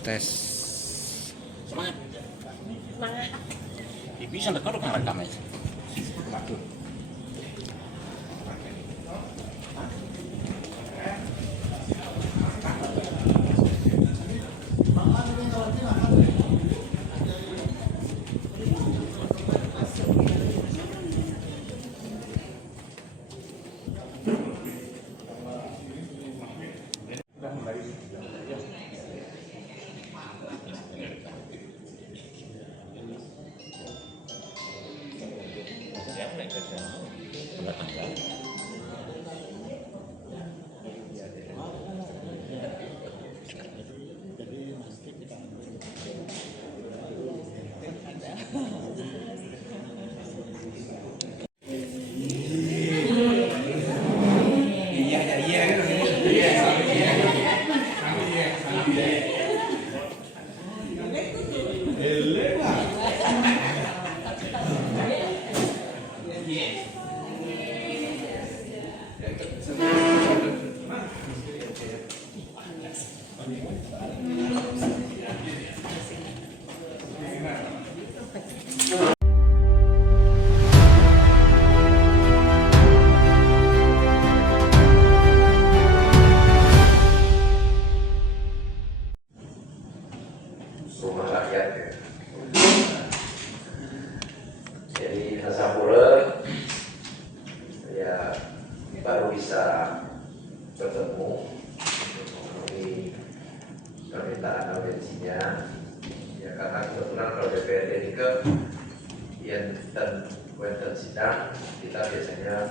Tes. Semangat. Semangat. Bisa dekat kan rekamnya. Waduh. Rumah rakyat ya. Jadi Hasapura ya baru bisa bertemu memenuhi permintaan audiensinya ya, karena kebetulan kalau DPRD ini ke yang wonten sidang kita biasanya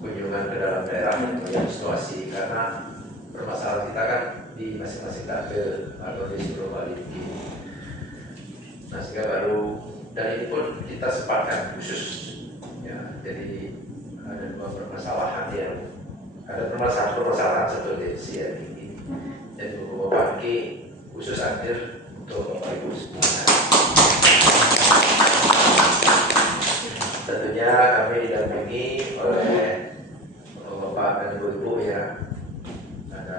kunjungan ke dalam daerah melihat situasi, karena permasalahan kita kan di masing-masing dapil atau di seluruh Bali. Nah, sehingga baru, dan ini pun kita sepakat khusus ya, jadi ada dua permasalahan yang ada permasalahan satu audiensi ya ini, dan Bapak ini khusus hadir untuk Bapak Ibu semua. Tentunya kami didampingi oleh Bapak dan Ibu ya, ada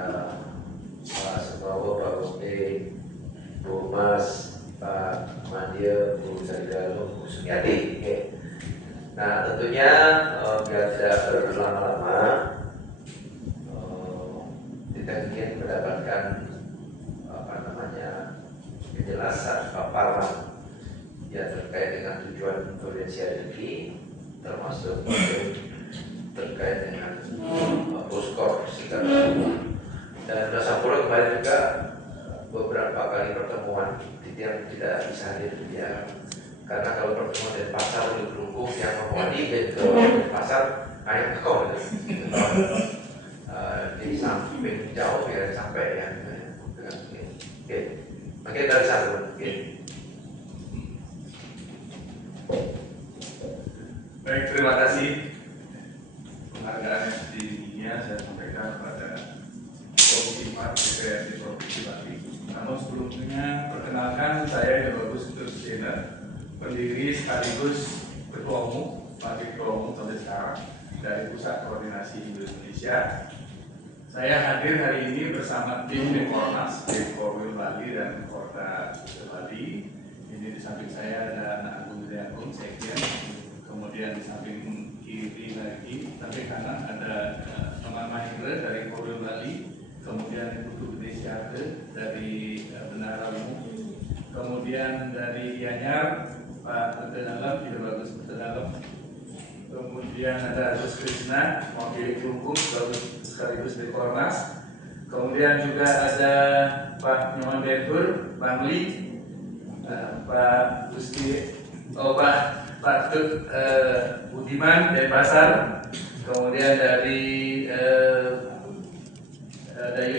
Pak Senowo, Pak Gombe, Bu Mas, Pak Mandia, Bu Sarjalo, Bu Sunyadi. Nah, tentunya biar tidak berlama-lama, kita ingin mendapatkan penjelasan paparan yang terkait dengan tujuan audiensi hari ini, termasuk terkait dengan poskor secara umum. Dan Hasapura kemarin juga beberapa kali pertemuan yang tidak bisa hadir ya, karena kalau pertemuan di pasar di Kelungkung yang menghadiri ke pasar hanya kau di samping jauh ya sampai ya. Oke, mungkin dari satu. Baik, terima kasih. Penghargaan yang setingginya saya sampaikan kepada Komisi 4 DPRD Provinsi Bali. Namun sebelumnya perkenalkan, saya Bagus Tursena, pendiri sekaligus Ketua Umum, Wakil Ketua Umum sampai sekarang dari Pusat Koordinasi Indonesia. Saya hadir hari ini bersama tim Dekornas, Korwil Bali dan Korda Bali. Ini di samping saya ada Anak Agung Widiagung, Sekjen. Kemudian di samping kiri lagi, samping kanan ada teman Mahendra dari Korwil Bali. Kemudian Ibu Gede Syahde dari Bendahara Umum. Kemudian dari Gianyar, Pak Dalam, tidak bagus Dalam. Kemudian ada Agus Krishna, mewakili Kelungkung sekaligus Dekornas. Kemudian juga ada Pak Nyoman Bentur, Bangli, Pak Gusti, Pak Tut Budiman Denpasar. Kemudian dari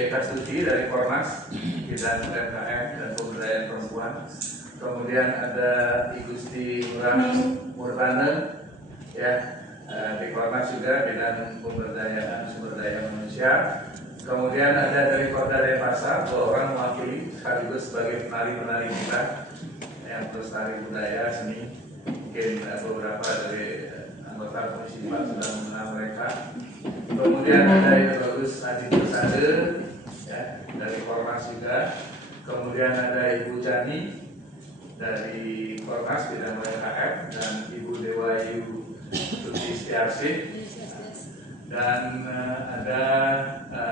Eka Suci dari Kornas bidang UMKM dan pemberdayaan perempuan. Kemudian ada Igusti Ngurah Murtane ya, di Kornas juga bidang pemberdayaan sumber daya manusia. Kemudian ada dari Kota Denpasar, 2 orang mewakili sekaligus sebagai penari-penari kita yang pelestari budaya seni. Mungkin beberapa dari anggota Komisi 4 sudah mengenal mereka. Kemudian ada Bagus Adi Persade ya, dari Kornas juga. kemudian ada Ibu Jani dari Kornas Bidang UMKM, dan Ibu Dewayu Tuti Setiarsih, dan ada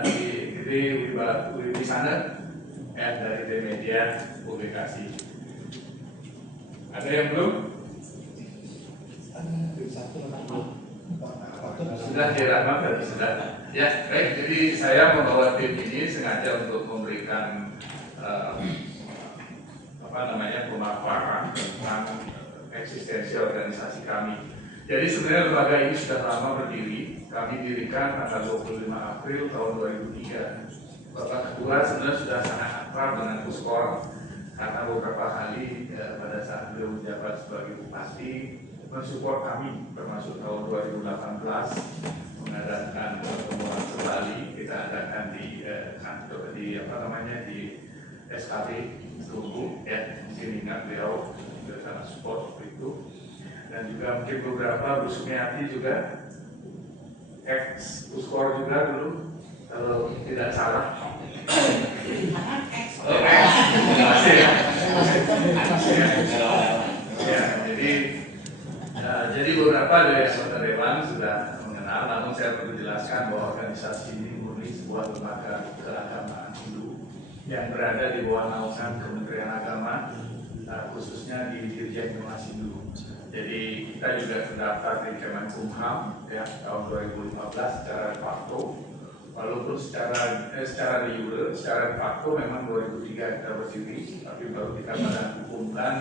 Gede Wiwisana dari The Media Publikasi. Ada yang belum? Sudah dirangkum tadi sudah. Ya, baik. Jadi saya membawa tim ini sengaja untuk memberikan pemaparan tentang eksistensi organisasi kami. Jadi sebenarnya lembaga ini sudah lama berdiri. Kami dirikan tanggal 25 April tahun 2003. Bapak Ketua sebenarnya sudah sangat akrab dengan Puskor karena beberapa kali pada saat beliau menjabat sebagai bupati mensupport kami, termasuk tahun 2018 mengadakan pertemuan kembali. Kita adakan di kantor di SKP Lumbung, ya, di sini ingat beliau juga sangat support itu. Dan juga mungkin beberapa Bu Sumiati juga ex Puskor juga dulu, kalau tidak salah. Jadi beberapa dari anggota dewan sudah mengenal, namun saya perlu jelaskan bahwa organisasi ini murni sebuah lembaga keagamaan Hindu yang berada di bawah naungan Kementerian Agama, khususnya di Dirjen Ormas Hindu. Jadi kita juga terdaftar di Kemenkumham ya tahun 2015 secara de facto, walaupun secara de jure, secara de facto memang 2003 kita berdiri, tapi baru kita badan hukumkan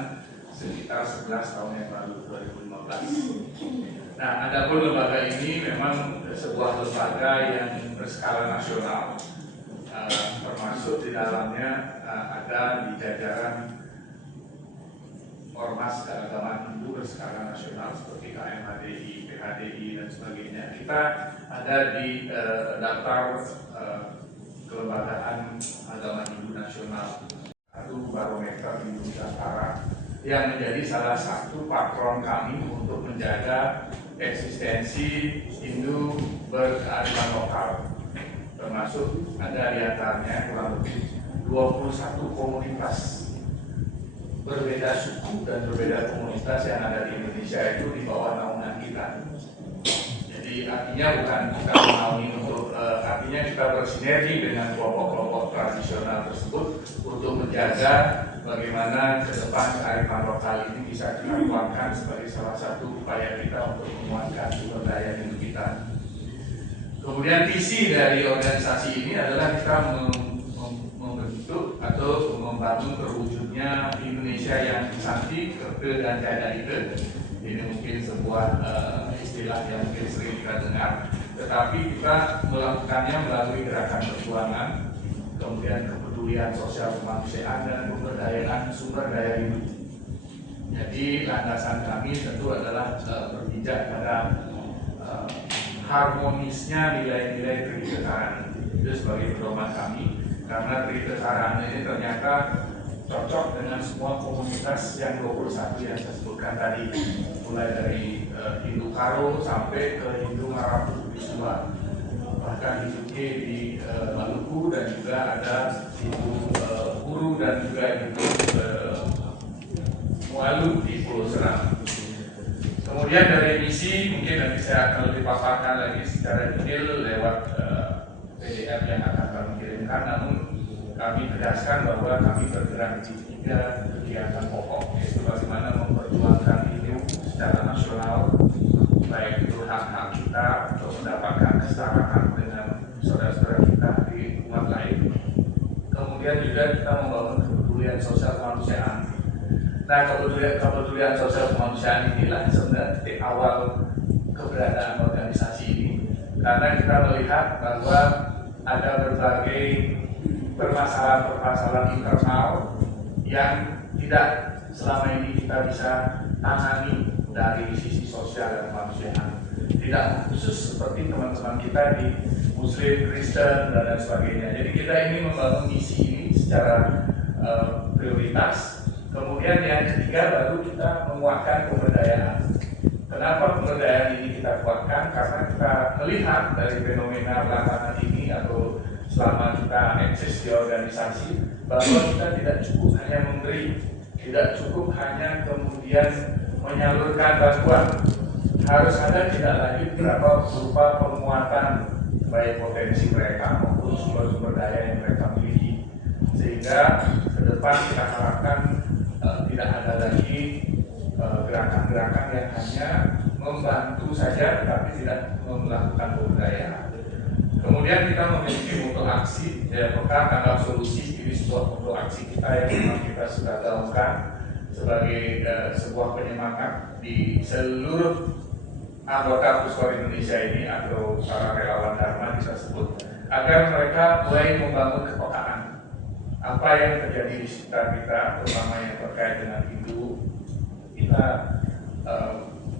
sekitar 11 tahun yang lalu, 2015. Nah, adapun lembaga ini memang sebuah lembaga yang berskala nasional, termasuk di dalamnya ada di jajaran ormas keagamaan Hindu berskala nasional seperti KMHDI, PHDI dan sebagainya. Kita ada di daftar kelembagaan agama Hindu nasional atau barometer Hindu Nusantara, yang menjadi salah satu patron kami untuk menjaga eksistensi Hindu berkearifan lokal. Termasuk ada di antaranya kurang lebih 21 komunitas berbeda suku dan berbeda komunitas yang ada di Indonesia itu di bawah naungan kita. Jadi artinya bukan kita menaungi untuk, artinya kita bersinergi dengan kelompok-kelompok tradisional tersebut untuk menjaga bagaimana ke depan kearifan lokal ini bisa kita kuatkan sebagai salah satu upaya kita untuk menguatkan sumber daya Hindu kita. Kemudian visi dari organisasi ini adalah kita membentuk atau membangun terwujudnya Indonesia yang cantik, kerdil dan jaya itu. Ini mungkin sebuah istilah yang mungkin sering kita dengar, tetapi kita melakukannya melalui gerakan perjuangan, kemudian kepedulian sosial kemanusiaan dan pemberdayaan sumber daya hidup. Jadi landasan kami tentu adalah berpijak pada harmonisnya nilai-nilai Trikekarana. Itu sebagai pedoman kami, karena Trikekarana ini ternyata cocok dengan semua komunitas yang 21 yang saya sebutkan tadi, mulai dari Hindu Karo sampai ke Hindu Marapu di Sumba, bahkan Hindu K di Maluku, dan juga ada Hindu Guru dan juga Hindu Mualu di Pulau Seram. Kemudian dari misi mungkin nanti saya akan lebih paparkan lagi secara detail lewat PDF yang akan kami kirimkan, namun kami tegaskan bahwa kami bergerak di 3 kegiatan pokok, yaitu bagaimana memperjuangkan hidup secara nasional, baik itu hak-hak kita untuk mendapatkan kesetaraan dengan saudara-saudara kita di umat lain. Kemudian juga kita membangun kepedulian sosial kemanusiaan. Nah, kepedulian sosial kemanusiaan inilah sebenarnya titik awal keberadaan organisasi ini, karena kita melihat bahwa ada berbagai permasalahan-permasalahan internal yang tidak selama ini kita bisa tangani dari sisi sosial dan kemanusiaan. Tidak khusus seperti teman-teman kita di Muslim, Kristen, dan lain sebagainya. Jadi kita ingin membangun misi ini secara prioritas. Kemudian yang ketiga baru kita menguatkan pemberdayaan. Kenapa pemberdayaan ini kita kuatkan? Karena kita melihat dari fenomena belakangan ini atau selama kita eksis di organisasi, bahwa kita tidak cukup hanya memberi, tidak cukup hanya kemudian menyalurkan bantuan, harus ada tidak lanjut berupa penguatan baik potensi mereka maupun sumber-sumber daya yang mereka miliki, sehingga ke depan kita harapkan tidak ada lagi gerakan-gerakan yang hanya membantu saja tapi tidak melakukan pemberdayaan. Kemudian kita memiliki moto aksi, ya, pekan tanggap solusi. Ini sebuah moto aksi kita yang memang kita sudah gaungkan sebagai sebuah penyemangat di seluruh anggota Puskor Indonesia ini atau para relawan Dharma bisa sebut, agar mereka mulai membangun kepekaan apa yang terjadi di sekitar kita, terutama yang terkait dengan hidup. Kita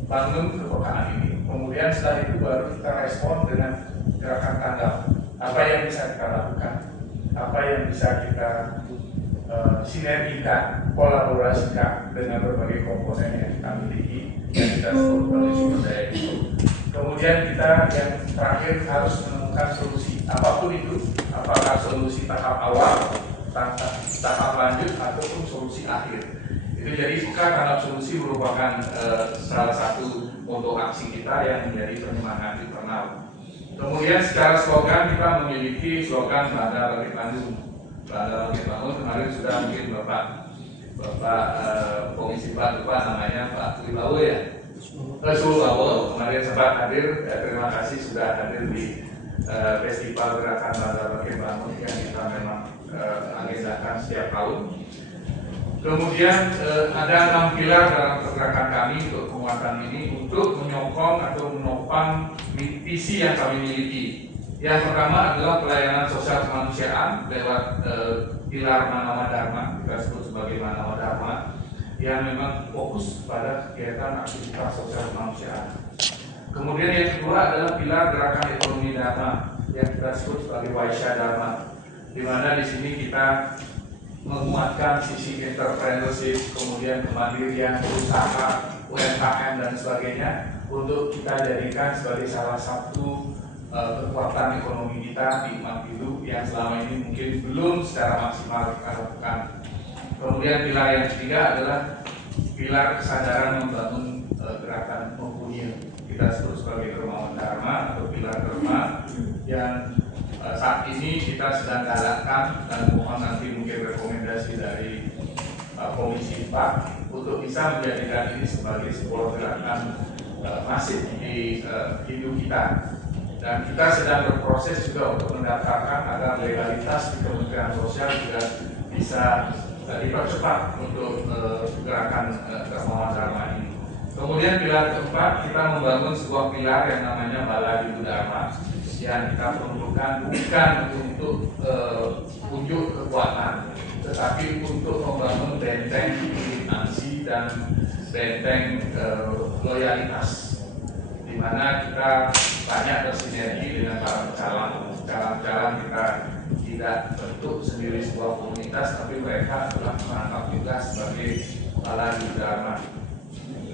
bangun kepekaan ini, kemudian setelah itu baru kita respon dengan gerakan tanggap. Apa yang bisa kita lakukan, apa yang bisa kita sinergikan, kolaborasikan dengan berbagai komponen yang kita miliki yang kita sebut sebagai sumber daya itu. Kemudian kita yang terakhir harus menemukan solusi apapun itu, apakah solusi tahap awal, tahap lanjut ataupun solusi akhir. Itu jadi pekan tanggap solusi merupakan salah satu moto aksi kita yang menjadi penyemangat internal. Kemudian secara slogan kita memiliki slogan Bangga Bangkit Bangun. Bangga Bangkit Bangun kemarin sudah mungkin Bapak Komisi 4 lupa namanya Pak Wibawo ya. Wibawo kemarin sempat hadir. Terima kasih sudah hadir di Festival Gerakan Bangga Bangkit Bangun yang kita memang agendakan setiap tahun. Kemudian ada 6 pilar dalam pergerakan kami untuk penguatan ini untuk menyokong atau menopang visi yang kami miliki. Yang pertama adalah pelayanan sosial kemanusiaan lewat pilar Manawa Dharma, kita sebut sebagai Manawa Dharma, yang memang fokus pada kegiatan aktivitas sosial kemanusiaan. Kemudian yang kedua adalah pilar gerakan ekonomi Dharma yang kita sebut sebagai Waisya Dharma, di mana di sini kita menguatkan sisi entrepreneurship, kemudian kemandirian, usaha, UMKM dan sebagainya untuk kita jadikan sebagai salah satu kekuatan ekonomi kita di Makidu yang selama ini mungkin belum secara maksimal kita lakukan. Kemudian pilar yang ketiga adalah pilar kesadaran membangun gerakan mempunyai, kita sebut sebagai Dermawan Dharma atau pilar Dharma yang saat ini kita sedang galakkan dan mohon nanti mungkin rekomendasi dari Komisi 4 untuk bisa menjadikan ini sebagai sebuah gerakan masif di hidup kita. Dan kita sedang berproses juga untuk mendaftarkan agar legalitas di Kementerian Sosial juga bisa dipercepat untuk gerakan Dermawan Dharma ini. Kemudian pilar keempat, kita membangun sebuah pilar yang namanya Bala Hidup Dharma yang kita peruntukkan bukan untuk unjuk kekuatan, tetapi untuk membangun benteng militansi dan benteng loyalitas, di mana kita banyak bersinergi dengan para pecalang kita tidak bentuk sendiri sebuah komunitas, tapi mereka telah merangkap juga sebagai Bala Hidup Dharma.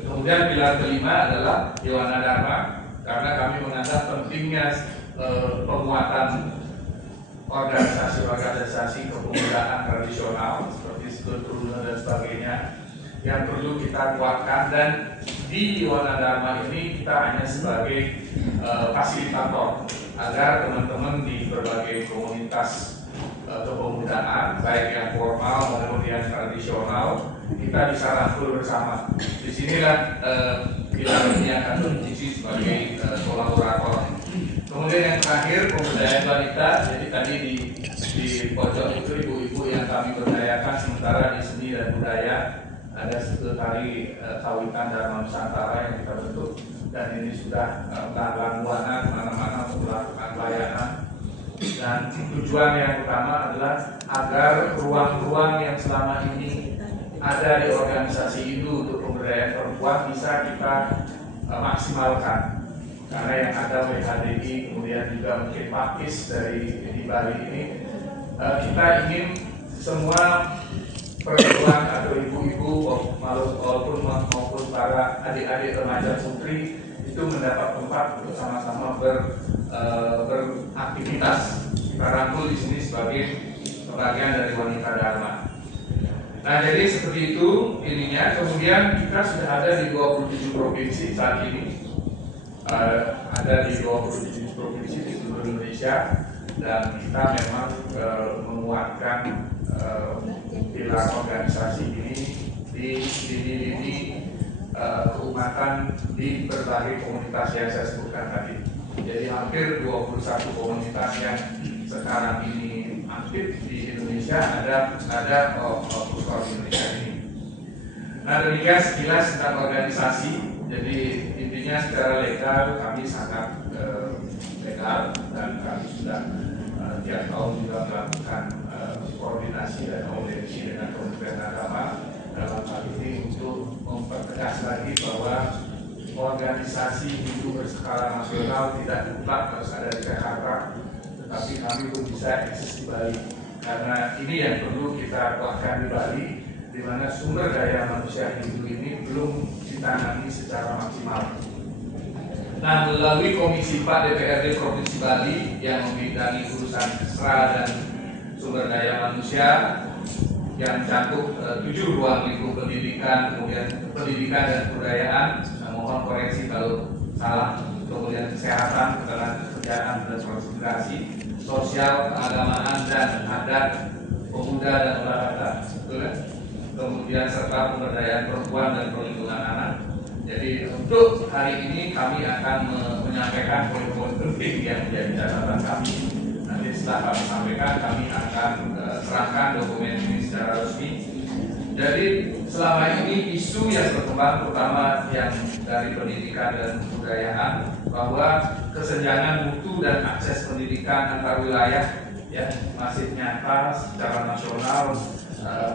Kemudian pilar kelima adalah Dewana Dharma, karena kami menganggap pentingnya penguatan organisasi-organisasi kepemudaan tradisional seperti Sekutu dan sebagainya yang perlu kita kuatkan, dan di Dewana Dharma ini kita hanya sebagai fasilitator agar teman-teman di berbagai komunitas kepemudaan baik yang formal maupun yang tradisional kita bisa rangkul bersama. Disinilah pilar ini akan berfungsi sebagai kolaborator. Kemudian yang terakhir pemberdayaan wanita. Jadi tadi di pojok itu ibu-ibu yang kami berdayakan, sementara di seni dan budaya ada satu tari kawitan Dharma Nusantara yang kita bentuk, dan ini sudah melanglang buana kemana-mana untuk melakukan pelayanan. Dan tujuan yang utama adalah agar ruang-ruang yang selama ini ada di organisasi itu untuk pemberdayaan perempuan bisa kita maksimalkan. Karena yang ada WHDI, kemudian juga mungkin Pakis dari di Bali ini, kita ingin semua perempuan atau ibu-ibu maupun para adik-adik remaja putri itu mendapat tempat untuk sama-sama beraktivitas kita rangkul di sini sebagai bagian dari wanita Dharma. Nah, jadi seperti itu ininya. Kemudian kita sudah ada di 27 provinsi saat ini. Ada di 27 provinsi di seluruh Indonesia, dan kita memang menguatkan pilar organisasi ini di lini keumatan di berbagai komunitas yang saya sebutkan tadi. Jadi hampir 21 komunitas yang sekarang ini aktif di Indonesia ada Puskor Indonesia ini. Nah, demikian sekilas tentang organisasi. Jadi intinya secara legal kami sangat legal, dan kami sudah tiap tahun juga melakukan koordinasi dan komunikasi dengan Kementerian Agama dalam hal ini untuk mempertegas lagi bahwa organisasi Hindu berskala nasional tidak mutlak harus ada di Jakarta, tetapi kami pun bisa eksis di Bali, karena ini yang perlu kita kuatkan di Bali, di mana sumber daya manusia Hindu ini belum ditangani secara maksimal. Nah, melalui Komisi 4 DPRD Provinsi Bali yang membidangi urusan kesra dan sumber daya manusia, yang mencakup 7 ruang lingkup pendidikan, kemudian pendidikan dan kebudayaan, mohon koreksi kalau salah, kemudian kesehatan, ketenagakerjaan dan transmigrasi, sosial, keagamaan dan adat, pemuda dan olahraga, kemudian serta pemberdayaan perempuan dan perlindungan anak. Jadi untuk hari ini kami akan menyampaikan poin-poin penting yang menjadi catatan kami. Nanti setelah kami sampaikan, kami akan serahkan dokumen ini secara resmi. Jadi selama ini isu yang berkembang, terutama yang dari pendidikan dan kebudayaan, bahwa kesenjangan mutu dan akses pendidikan antar wilayah ya masih nyata secara nasional,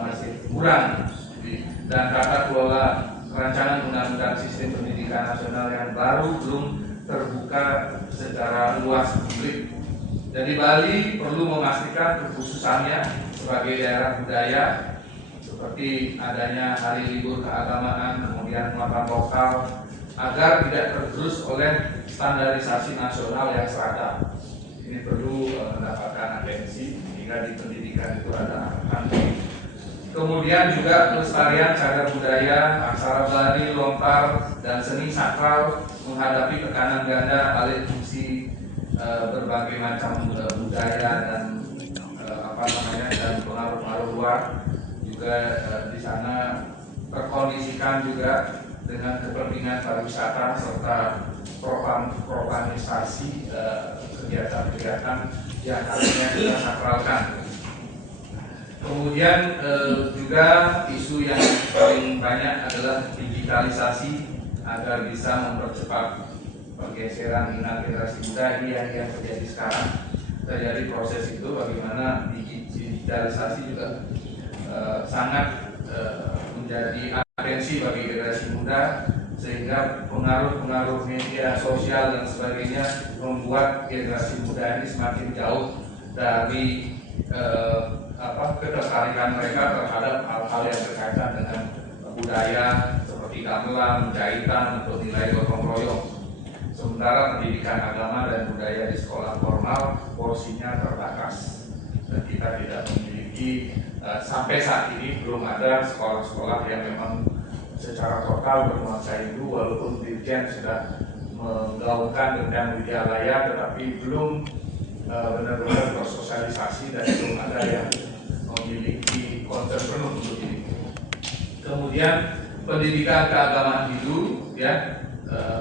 masih kurang, dan tata kelola rancangan undang-undang sistem pendidikan nasional yang baru belum terbuka secara luas publik. Jadi Bali perlu memastikan kekhususannya sebagai daerah budaya, seperti adanya hari libur keagamaan, kemudian muatan lokal, agar tidak tergerus oleh standarisasi nasional yang seragam. Ini perlu mendapatkan atensi hingga di pendidikan itu ada arahan. Kemudian juga pelestarian cagar budaya, aksara Bali, lontar, dan seni sakral menghadapi tekanan ganda alih fungsi berbagai macam budaya dan dan pengaruh-pengaruh luar. Juga di sana terkondisikan juga dengan kepentingan pariwisata serta profanisasi kegiatan-kegiatan yang harusnya kita sakralkan. Kemudian juga isu yang paling banyak adalah digitalisasi agar bisa mempercepat pergeseran minat generasi muda. Ini yang terjadi sekarang. Terjadi proses itu bagaimana digitalisasi juga sangat menjadi atensi bagi generasi muda, sehingga pengaruh-pengaruh media sosial dan sebagainya membuat generasi muda ini semakin jauh dari ketertarikan mereka terhadap hal-hal yang berkaitan dengan budaya seperti gamelan, jahitan, untuk nilai gotong royong. Sementara pendidikan agama dan budaya di sekolah formal porsinya terbatas, dan kita tidak memiliki sampai saat ini belum ada sekolah-sekolah yang memang secara total bernuansa Hindu, walaupun Dirjen sudah menggaungkan tentang Widyalaya, tetapi belum benar-benar bersosialisasi dan belum ada yang memiliki concern penuh untuk ini. Kemudian pendidikan keagamaan Hindu, ya,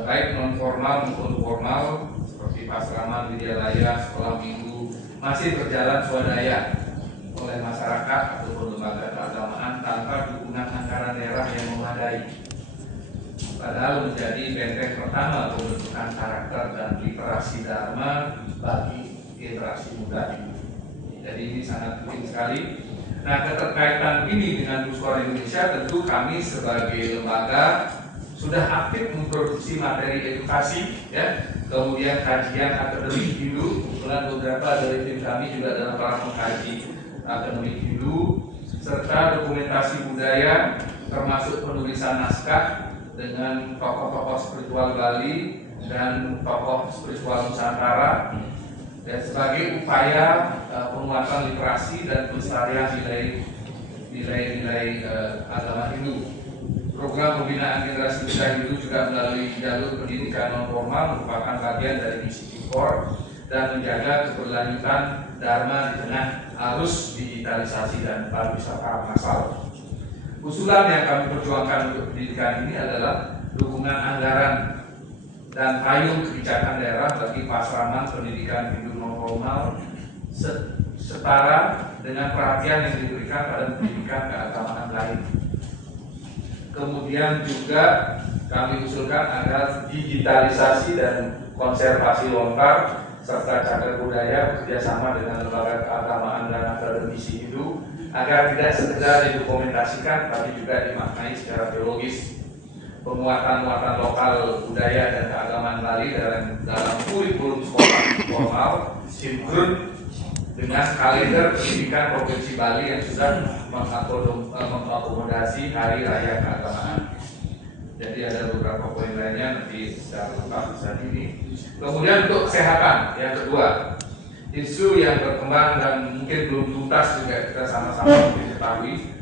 baik non formal maupun formal seperti pasraman, widyalaya, sekolah minggu masih berjalan swadaya oleh masyarakat ataupun lembaga keagamaan tanpa dukungan anggaran daerah yang memadai. Padahal menjadi benteng pertama pembentukan karakter dan literasi dharma bagi generasi muda ini. Jadi ini sangat penting sekali. Nah, keterkaitan ini dengan Puskor Indonesia, tentu kami sebagai lembaga sudah aktif memproduksi materi edukasi, ya, kemudian kajian akademik Hindu. Kebetulan beberapa dari tim kami juga adalah para pengkaji akademik Hindu, serta dokumentasi budaya, termasuk penulisan naskah dengan tokoh-tokoh spiritual Bali dan tokoh spiritual Nusantara. dan sebagai upaya penguatan literasi dan pelestarian nilai agama Hindu. Program pembinaan generasi muda Hindu juga melalui jalur pendidikan non formal merupakan bagian dari misi Tipor dan menjaga keberlanjutan Dharma di tengah arus digitalisasi dan pariwisata massal. Usulan yang kami perjuangkan untuk pendidikan ini adalah dukungan anggaran dan payung kebijakan daerah bagi pasraman pendidikan Hindu non formal setara dengan perhatian yang diberikan pada pendidikan keagamaan lain. Kemudian juga kami usulkan agar digitalisasi dan konservasi lontar serta cagar budaya bekerjasama dengan lembaga keagamaan dan akademisi Hindu agar tidak sekedar didokumentasikan tapi juga dimaknai secara teologis. Penguatan-muatan lokal budaya dan keagamaan Bali dalam kurikulum sekolah formal sinkron dengan kalender pendidikan Provinsi Bali yang sudah mengakomodasi Hari Raya Keagamaan. Jadi ada beberapa poin lainnya nanti secara lengkap bisa ini. Kemudian untuk kesehatan yang kedua, isu yang berkembang dan mungkin belum tuntas juga kita sama-sama ketahui,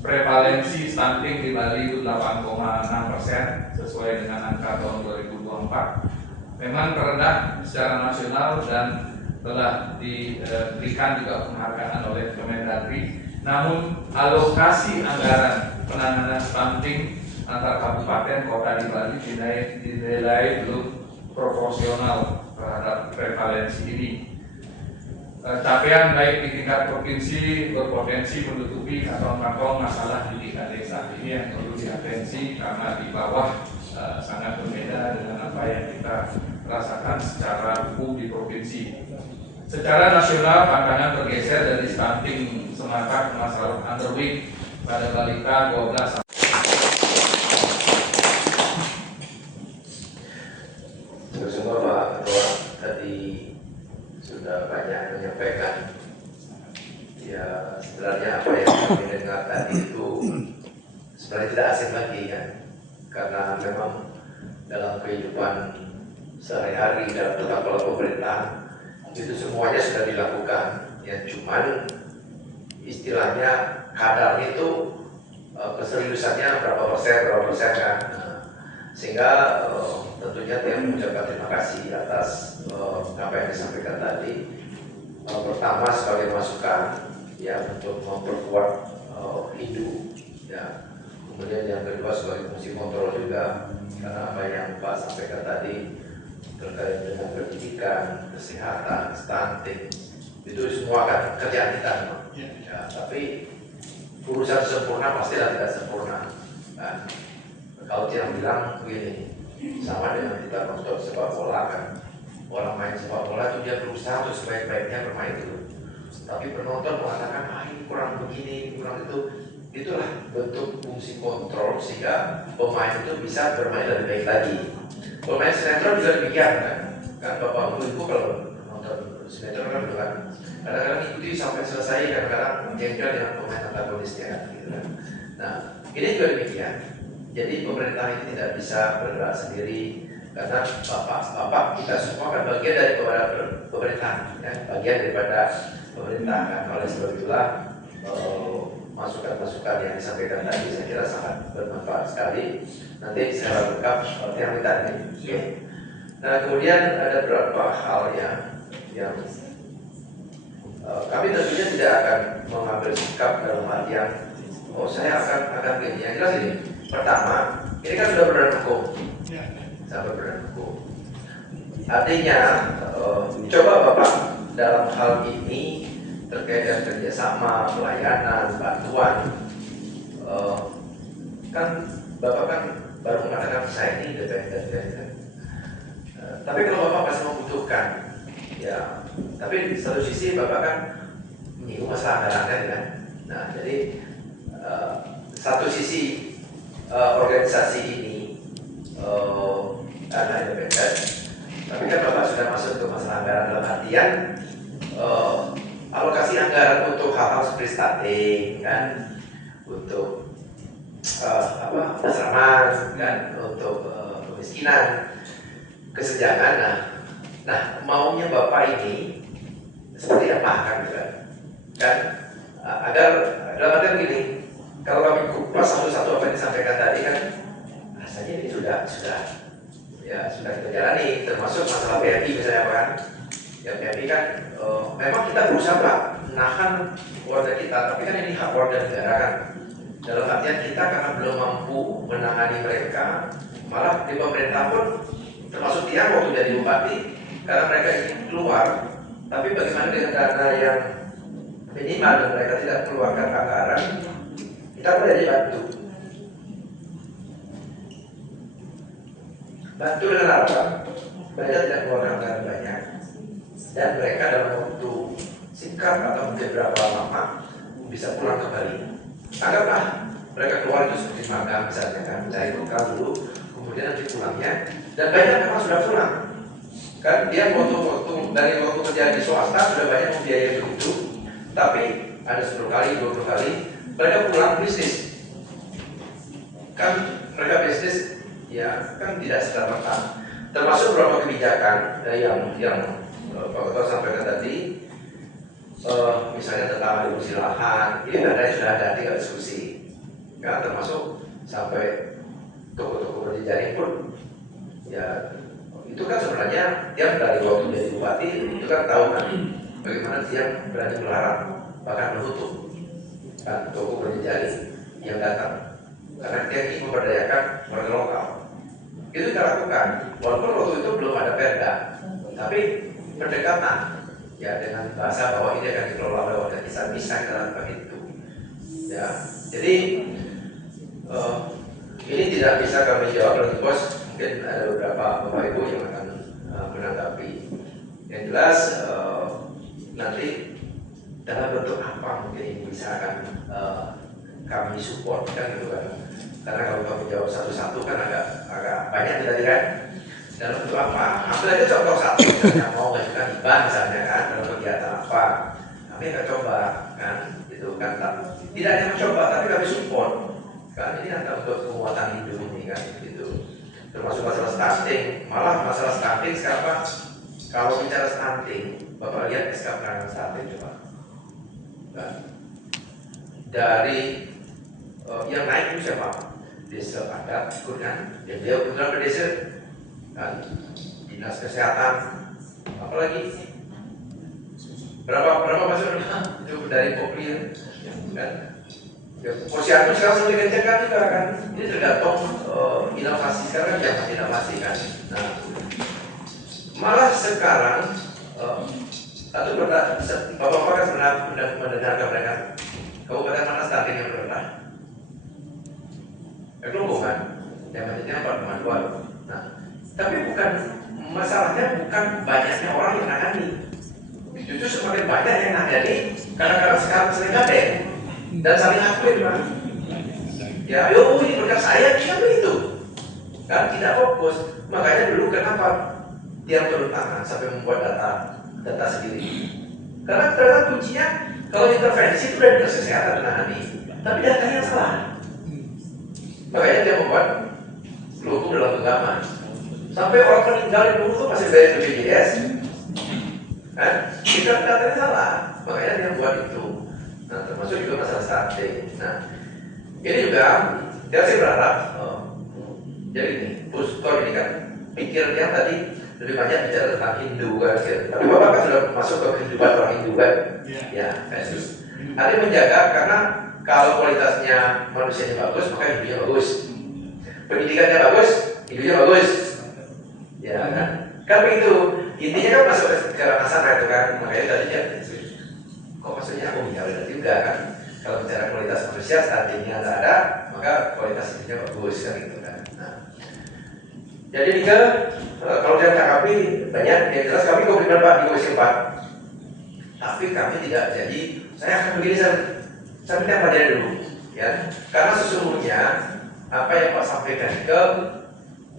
prevalensi stunting di Bali itu 8,6% sesuai dengan angka tahun 2024. Memang terendah secara nasional dan telah diberikan juga penghargaan oleh Kemendagri. Namun alokasi anggaran penanganan stunting antar kabupaten kota di Bali dinilai belum proporsional terhadap prevalensi ini. Capaian baik di tingkat provinsi berpotensi menutupi kantong-kantong masalah di tingkat desa. Ini yang perlu diatensi karena di bawah sangat berbeda dengan apa yang kita rasakan secara hukum di provinsi. Secara nasional pandangan bergeser dari stunting semata ke masalah underweight pada balita 12 Semua Pak Ketua tadi sudah banyak menyampaikan. Ya sebenarnya apa yang kami dengar tadi itu sebenarnya tidak asing lagi kan, karena memang dalam kehidupan sehari-hari dalam tata kelola pemerintah itu semuanya sudah dilakukan. Ya cuman istilahnya kadar itu keseriusannya berapa persen kan. Sehingga tentunya saya mengucapkan terima kasih atas apa yang disampaikan tadi. Pertama sebagai masukan ya untuk memperkuat Hindu ya. Kemudian yang kedua sebagai fungsi kontrol juga, karena apa yang Pak sampaikan tadi terkait dengan pendidikan, kesehatan, stunting itu semua kan kerjaan kita ya, tapi urusan sempurna pastilah tidak sempurna kan. Kalau tidak bilang begini, sama dengan kita nonton sepak bola kan, orang main sepak bola itu dia berusaha untuk sebaik-baiknya bermain itu, tapi penonton mengatakan ini kurang begini, kurang itu. Itulah bentuk fungsi kontrol sehingga pemain itu bisa bermain lebih baik lagi. Pemain sinetron juga demikian kan Bapak Ibu kalau nonton sinetron kan itu kan kadang-kadang ikuti sampai selesai, kadang-kadang menjengkel dengan pemain antagonisnya kan, gitu kan. Nah ini juga demikian. Jadi pemerintah ini tidak bisa bergerak sendiri karena bapak kita semua kan bagian dari pemerintah, ya, bagian daripada pemerintah kan. Oleh sebab itulah masukan-masukan yang disampaikan tadi saya kira sangat bermanfaat sekali. Nanti secara lengkap seperti yang kita ini. Okay. Nah kemudian ada beberapa hal yang kami tentunya tidak akan mengambil sikap dalam artian saya akan gini. Yang jelas ini. Pertama, ini kan sudah berlaku hukum, sampai berlaku hukum. Artinya, coba Bapak dalam hal ini terkait dengan kerjasama, pelayanan, bantuan, kan Bapak kan baru mengatakan saya ini independen. Tapi kalau Bapak masih membutuhkan, ya, tapi di satu sisi Bapak kan menyinggung masalah anggaran kan. Nah, jadi satu sisi organisasi ini karena independen, tapi kan Bapak sudah masuk ke masalah anggaran dalam artian alokasi anggaran untuk hal-hal seperti stunting kan, untuk asrama kan, untuk kemiskinan, kesenjangan. Nah Nah, maunya Bapak ini seperti apa kan gitu kan? Agar dalam artian gini, kalau kami kupas satu-satu apa yang disampaikan tadi kan, rasanya ini sudah kita jalani, termasuk masalah PMI misalnya kan. Ya PMI kan memang kita berusaha Pak menahan warga kita, tapi kan ini hak warga negara kan. Dalam artian kita karena belum mampu menangani mereka, malah di pemerintah pun termasuk Tiang waktu jadi bupati, karena mereka ingin keluar, tapi bagaimana dengan dana yang minimal dan mereka tidak keluarkan anggaran, kita boleh dibantu. Bantu dengan apa? Mereka tidak keluarkan anggaran banyak, dan mereka dalam waktu singkat atau mungkin berapa lama bisa pulang kembali. Anggaplah mereka keluar itu seperti magang misalnya kan, cari bekal dulu, kemudian nanti pulangnya, dan banyak memang sudah pulang. Kan dia dari waktu kerja di swasta sudah banyak membiayai begitu, tapi ada 10 kali, 20 kali mereka pulang bisnis. Kan mereka bisnis ya kan tidak serta-merta. Termasuk beberapa kebijakan yang Pak Ketua sampaikan tadi, misalnya tentang alih lahan, ini datanya sudah ada, tinggal diskusi. Kan termasuk sampai toko-toko berjejaring pun, ya itu kan sebenarnya dia dari waktu jadi bupati itu kan tahu kan bagaimana dia berani melarang bahkan menutup kan toko berjejaring yang datang karena dia ingin memberdayakan warga lokal. Itu kita lakukan, walaupun waktu itu belum ada perda, tapi pendekatan ya dengan bahasa bahwa ini akan dikelola oleh warga bisa kita lakukan itu. Ya, jadi ini tidak bisa kami jawab lagi bos. Mungkin ada beberapa bapak ibu yang akan menanggapi. Yang jelas nanti dalam bentuk apa mungkin ini bisa akan kami support kan gitu kan. Karena kalau kami jawab satu-satu kan agak banyak tadi kan. Dalam bentuk apa? Ambil aja contoh satu yang mau mengajukan hibah misalnya kan dalam kegiatan apa. Kami akan coba kan itu kan tidak hanya mencoba tapi kami support kan ini akan untuk penguatan hidup ini kan gitu. Termasuk masalah stunting, malah masalah stunting sekarang Pak, kalau bicara stunting, Bapak lihat SK penanganan stunting coba kan? Dari yang naik itu siapa? Desa adat ikut kan, ya dia kebetulan ke desa kan, dinas kesehatan, apalagi berapa masuk itu dari Popli kan? Ya, posyandu sekarang sudah dikencangkan juga kan, ini tergantung inovasi sekarang kan inovasi kan. Nah, malah sekarang satu bapak-bapak kan pernah mendengar mereka kabupaten mana stunting yang rendah? Kelungkung kan, yang maksudnya 4,2. Nah, tapi masalahnya bukan banyaknya orang yang nangani, justru semakin banyak yang nangani karena sekarang sering gadeng dan saling akuin Pak. Ya ayo ini berkat saya kan begitu kan tidak fokus. Makanya dulu kenapa dia turun tangan sampai membuat data sendiri, karena ternyata kuncinya kalau intervensi itu dari dinas kesehatan menangani tapi datanya salah. Makanya dia membuat logo dalam genggaman sampai orang meninggal di dulu itu masih bayar BPJS kan, kita datanya salah. Makanya dia buat itu. Nah, termasuk juga masalah stunting. Nah, ini juga saya berharap jadi ini, Puskor ini kan pikirnya tadi lebih banyak bicara tentang Hindu kan, tapi Bapak kan sudah masuk ke kehidupan orang Hindu kan, ya, Yesus. Ada menjaga karena kalau kualitasnya manusianya bagus, maka hidupnya bagus. Pendidikannya bagus, hidupnya bagus, ya kan? Kan begitu. Intinya kan masuk ke ranah itu kan, makanya tadi ya. Kok maksudnya iya benar juga kan, kalau bicara kualitas manusia stuntingnya nggak ada maka kualitas hidupnya bagus kan gitu kan. Nah, jadi kalau dia KKP banyak yang jelas kami komitmen Pak di Komisi 4, tapi kami tidak jadi saya akan begini saya minta pelajaran dulu ya, karena sesungguhnya apa yang Pak sampaikan ke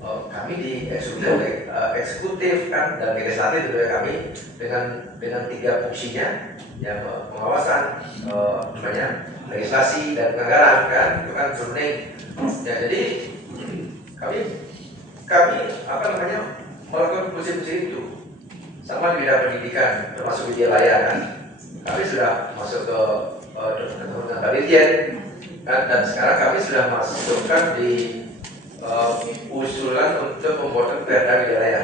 kami di eksekutif kan dan legislatif itu ya, kami dengan 3 fungsinya ya, pengawasan legislasi dan penganggaran kan itu kan turning ya. Jadi kami melakukan fungsi-fungsi itu sama di bidang pendidikan, termasuk Widyalaya kan. Kami sudah masuk ke dengan Dirjen kan, dan sekarang kami sudah masukkan di usulan untuk pembuatan perda Widyalaya.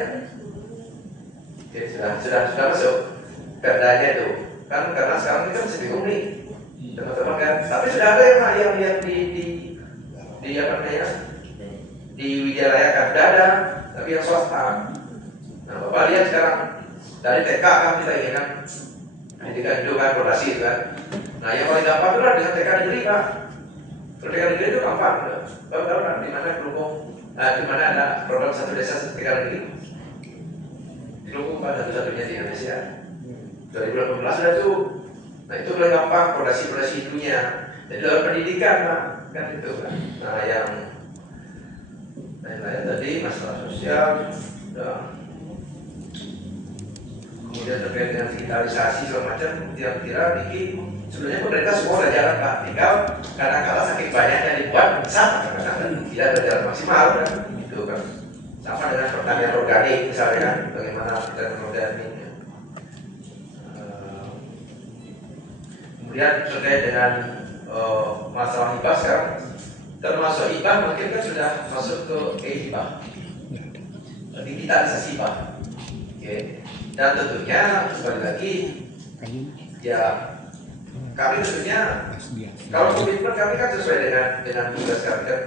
Oke, sudah masuk perdanya itu kan, karena sekarang ini kan masih bingung nih teman-teman kan. Tapi sudah ada yang di apa namanya, di Widyalaya kan sudah ada, tapi yang swasta. Nah, Bapak lihat sekarang dari TK kan kita inginkan pendidikan itu kan fondasi itu kan. Nah, yang paling gampang itu adalah dengan TK negeri Pak. Kalau TK negeri itu gampang, Bapak tahu kan di mana Kelungkung, di mana ada program satu desa TK negeri. Di Kelungkung Pak, satu-satunya di Indonesia. 2018 sudah tuh. Nah, itu paling gampang fondasi itunya. Jadi dalam pendidikan Pak, kan itu kan. Nah, yang lain-lain tadi masalah sosial, kemudian terkait dengan digitalisasi segala macam, kira-kira Diki sebenarnya pemerintah semua sudah jalan Pak, tinggal kadang-kadang saking banyaknya dibuat besar, kadang-kadang tidak berjalan maksimal kan, gitu kan. Sama dengan pertanian organik misalnya kan, bagaimana kita organik. Kemudian terkait dengan masalah hibah sekarang, termasuk hibah mungkin kan sudah masuk ke e-hibah, digitalisasi hibah. Oke. Dan tentunya kembali lagi ya, kami tentunya kalau komitmen kami kan sesuai dengan tugas kami kan,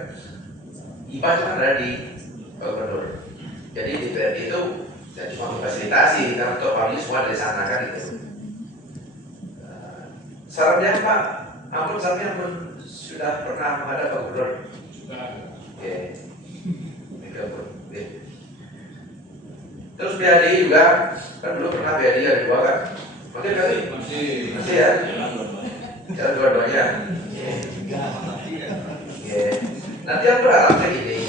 IPA itu kan ada di gubernur. Jadi DPRD itu ya cuma memfasilitasi karena untuk kami semua dari sana kan itu. Sarannya Pak, ampun saya pun sudah pernah menghadap Pak Gubernur. Oke. Oke. Terus BADI juga kan dulu pernah BADI ada dua kan? Masih ya? Jalan dua-duanya. Nanti yang berharap kayak gini.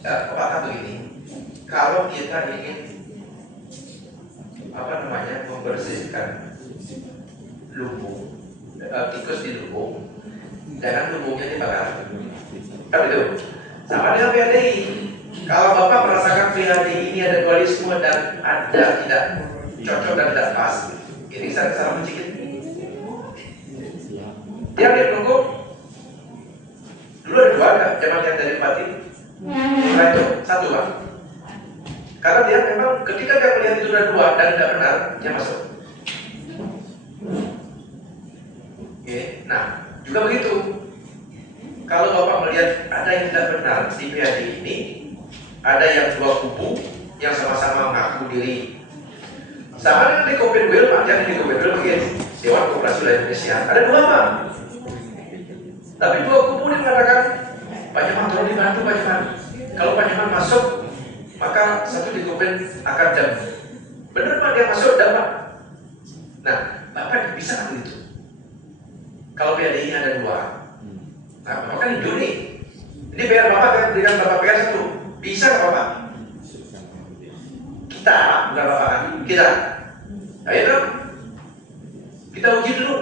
Ya, apakah begini? Kalau kita ingin membersihkan lumbung, tikus di lumbung, jangan lumbungnya dibakar. Kan itu. Sama dengan BADI. Kalau Bapak merasakan PHD ini ada dualisme dan ada tidak cocok dan tidak pas, ini saya kesalahan sedikit. Dia menunggu dulu ada dua kan, zaman yang dari Bupati, setelah itu satu Pak. Karena dia memang ketika dia melihat itu ada dua dan tidak benar, dia masuk. Oke, nah juga begitu. Kalau Bapak melihat ada yang tidak benar di PHD ini, ada yang dua kubu yang sama-sama mengaku diri. Sama dengan di Kopinwil Pak, yang di Kopinwil mungkin Dewan Koperasi Wilayah Indonesia. Ada dua Pak. Tapi dua kubu yang mengatakan Pak Nyaman tolong dibantu Pak Nyaman. Kalau Pak Nyaman masuk, maka satu di Kopin akan jam. Benar Pak dia masuk dan Pak. Nah, Bapak bisa kan itu? Kalau PADI ini ada dua. Nah, Bapak kan hidup nih. Ini PR Bapak kan dengan Bapak PR satu. Bisa nggak Bapak? Kita, bukan Bapak kan? Kita. Ayo dong. Kita uji dulu.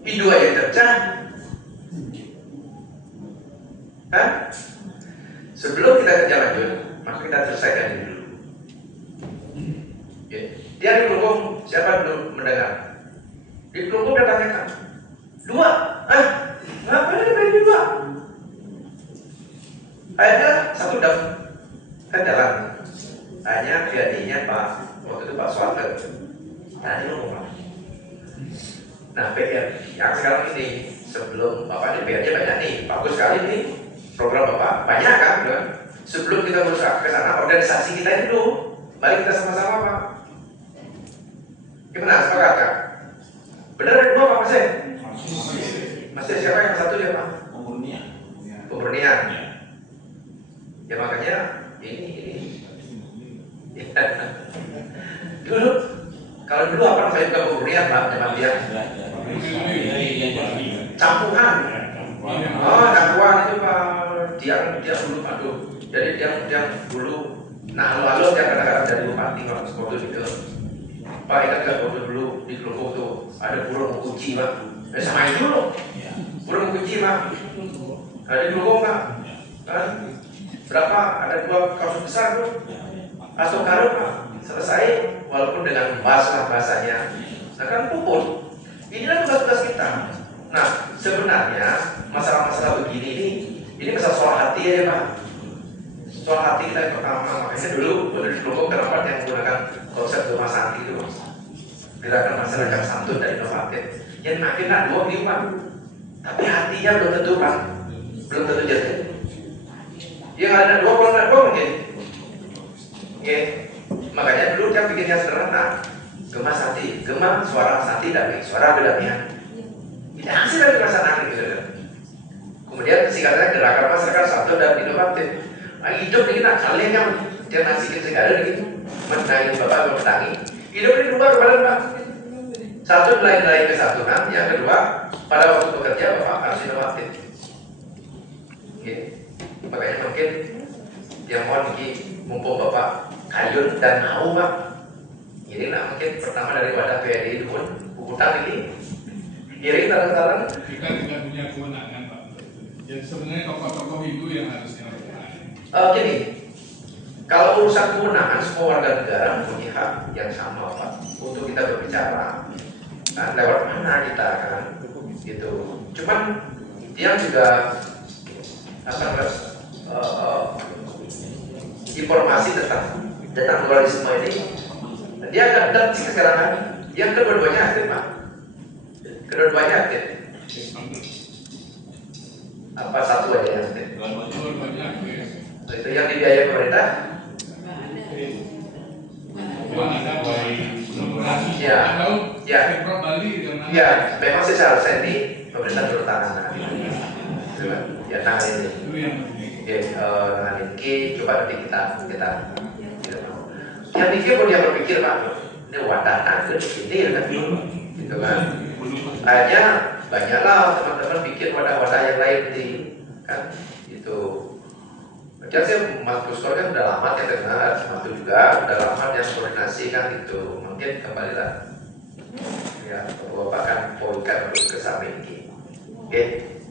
Pindu aja terpecah. Hah? Sebelum kita kerja lanjut, maka kita selesaikan ini dulu. Ya. Dia di Kelungkung, siapa belum mendengar? Di Kelungkung dia tanyakan, dua? Ngapain ada di dua? Akhirnya satu dam kan jalan. Hanya PADI-nya Pak, waktu itu Pak Soeharto. Nah ini ngomong. Nah PR yang sekarang ini, sebelum Bapak ini PR-nya banyak nih, bagus sekali nih program Bapak banyak kan? Sebelum kita berusaha ke sana, organisasi kita ini dulu, mari kita sama-sama Pak. Gimana? Sepakat Kak? Benar ada dua Pak Masih? Masih siapa yang satu ya Pak? Pemurnian. Ya makanya ini. Dulu kalau dulu apa namanya bukan pemurnian Pak, zaman dia campuran. Oh campuran itu Pak, dia dulu aduh. Jadi dia dulu, nah lalu dia kadang-kadang jadi bupati kalau seperti itu. Pak ingat nggak waktu dulu di Kelungkung tuh ada burung kunci Pak. Sama itu loh. Burung kunci Pak. Ada di Kelungkung Pak. Kan? Berapa? Ada dua kasus besar tuh. Langsung karung Pak, selesai walaupun dengan bahasanya. Sekarang puput. Inilah tugas-tugas kita. Nah, sebenarnya masalah-masalah begini ini masalah soal hati ya Pak. Soal hati kita yang pertama, makanya dulu kenapa yang menggunakan konsep rumah santi itu, gerakan masyarakat santun dan inovatif. Yang makin nak dua nih Pak, tapi hatinya belum tentu Pak, belum tentu jatuh. Yang ada dua kalau nggak dua mungkin. Oke, makanya dulu yang bikinnya sederhana. Gema santi, gema suara santi damai, suara kedamaian. Ini hasil dari perasaan gitu. Kemudian singkatnya gerakan masyarakat santun dan inovatif. Nah, hidup ini nak kalian yang dia nasikin segala gitu, menangin bapak menangi. Hidup ini dua kepada Pak. Satu nilai-nilai kesatuan, yang kedua pada waktu bekerja bapak harus inovatif. Oke. Makanya mungkin yang mohon ini mumpung bapak kayun dan mau Pak. Ini nak mungkin pertama dari wadah PRI itu pun ukutan ini kirim tarang-tarang. Kita tidak punya kewenangan Pak. Jadi sebenarnya tokoh-tokoh itu yang harusnya gini, kalau urusan kewenangan semua warga negara mempunyai hak yang sama Pak untuk kita berbicara. Nah, lewat mana kita kan gitu. Cuman dia juga informasi tentang pluralisme ini dia agak dekat sih sekarang kan. Yang kedua-duanya aktif Pak. Kedua-duanya aktif. Apa satu aja yang aktif? Dua-duanya aktif. Itu yang dibiayai pemerintah? Ya, ya, ya. Memang secara ini pemerintah turun tangan. Ya, tangan ini. Oke, tangan ini. Coba nanti kita. Yang pikir pun dia berpikir Pak, ini wadah tangga begini kan, gitu kan. Akhirnya banyaklah teman-teman bikin wadah-wadah yang lain di kan, itu. Jadi saya Mas Puskor kan udah lama ya kenal, Mas juga udah lama yang koordinasi kan itu. Mungkin kembalilah ya, Bapak kan poinkan untuk ke samping ini. Oke,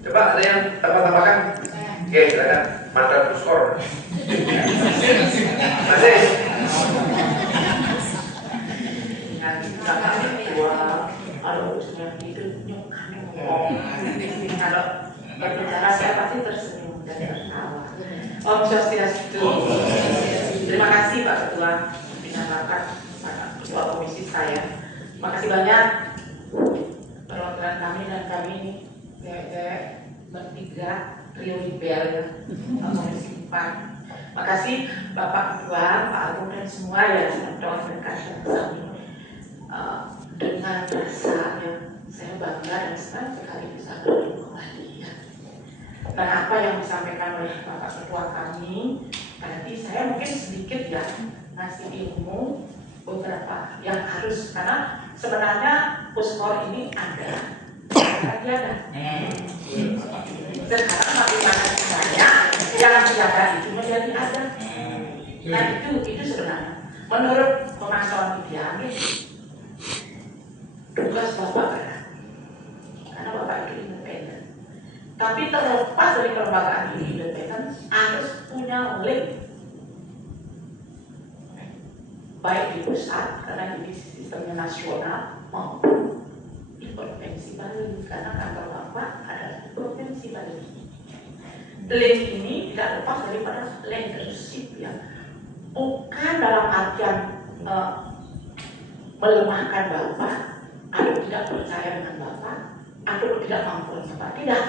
coba ada yang tambah-tambahkan? Oke, silakan mantan Puskor. Masih. Kalau berbicara saya pasti tersenyum dan tertawa. Om Swastiastu. Terima kasih Pak Ketua Pimpinan Rapat, Pak Ketua Komisi saya. Terima kasih banyak perwakilan kami dan kami bertiga trio libel Komisi 4. Terima kasih Bapak Ketua, Pak Agung dan semua yang sudah dekat kami. Dengan rasa yang saya bangga dan senang sekali bisa bertemu kalian. Dan apa yang disampaikan oleh Bapak Ketua kami, nanti saya mungkin sedikit ya ngasih ilmu beberapa yang harus, karena sebenarnya Puskor ini ada, lagi ada. Sekarang bagaimana caranya yang tidak ada itu menjadi ada. Nah itu sebenarnya menurut pemantauan media tugas Bapak berat, karena Bapak itu independen. Tapi terlepas dari kelembagaan ini independen, harus punya link, baik di pusat karena ini sistemnya nasional maupun di provinsi Bali, karena kantor Bapak ada di provinsi Bali. Link ini tidak lepas daripada leadership ya, bukan dalam artian melemahkan Bapak atau tidak percaya dengan Bapak atau tidak mampu Bapak, tidak,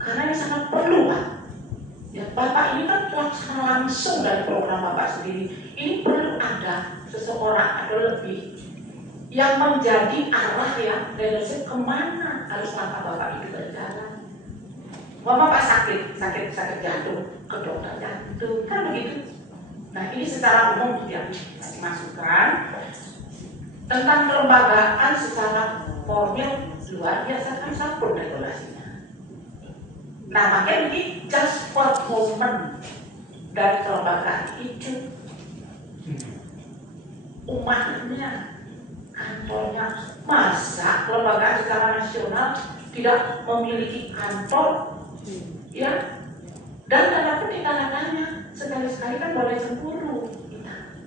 karena ini sangat perlu Pak ya. Bapak ini kan pelaksana langsung dari program Bapak sendiri. Ini perlu ada seseorang atau lebih yang menjadi arah ya leadership kemana harus langkah Bapak itu berjalan. Bapak sakit jantung ke dokter jantung kan begitu. Nah ini secara umum dia kasih masukan tentang kelembagaan secara formil luar biasa kan sampul regulasinya. Nah makanya ini just for moment dari kelembagaan itu umatnya, kantornya, masa kelembagaan secara nasional tidak memiliki kantor ya, dan tanda petik tanda-tandanya sekali-sekali kan boleh cemburu kita.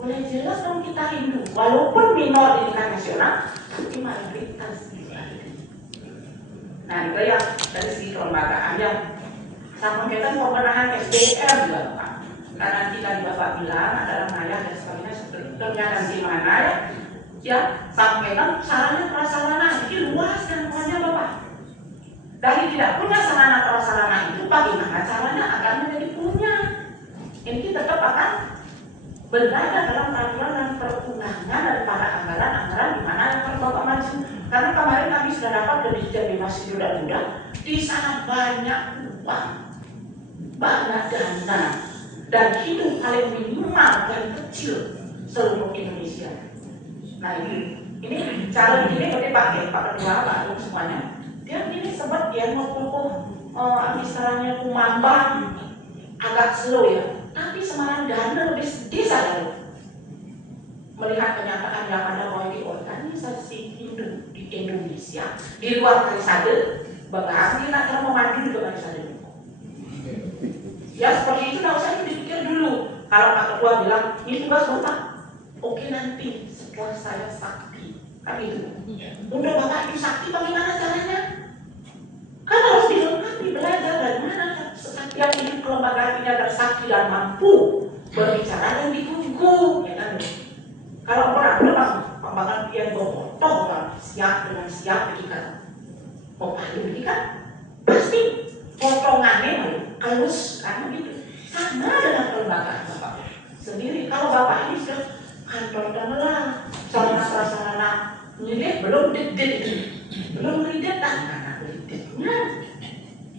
Boleh jelas dong kita Hindu, walaupun minor di tingkat nasional, tapi mayoritas di Bali. Nah, itu yang dari segi kelembagaan yang sama kita pembenahan SDM juga Pak. Karena nanti tadi Bapak bilang adalah maya dan sebagainya, ternyata di mana ya sampaikan sarana prasarana ini luas dan pokoknya Bapak. Dari tidak punya sarana prasarana itu bagaimana caranya agar menjadi punya? Ini tetap akan berada dalam peraturan dan perundangan daripada anggaran-anggaran di mana yang perlu Bapak maju. Karena kemarin kami sudah dapat dari bebas muda-muda, di sana banyak uang, banyak dana, dan hidup paling minimal dan kecil seluruh Indonesia. Nah ini cara ini boleh pakai Pak Ketua, Pak Agung semuanya. Dia ini sempat dia mau misalnya kumambang agak slow ya, tapi Semarang dana lebih sedih saja melihat kenyataan yang ada bahwa di organisasi Hindu di Indonesia di luar Karisade bahkan kita akan memandu ke Karisade. Ya seperti itu tidak usah dipikir dulu. Kalau Pak Ketua bilang ini tugas Bapak, oke nanti setelah saya sakti kan itu. Udah Bapak itu sakti bagaimana caranya? Kan harus dilengkapi belajar dari mana yang hidup kelembagaan ini agar sakti dan mampu berbicara dan ditunggu, ya kan? Kalau orang pengembangan dia bobotoh kan siap dengan siap gitu kan, mau padu ini kan pasti potongannya halus kan gitu. Sama dengan kelembagaan Bapak sendiri. Kalau Bapak ini sudah kantor gamelan, sarana-sarana ini belum belum lidat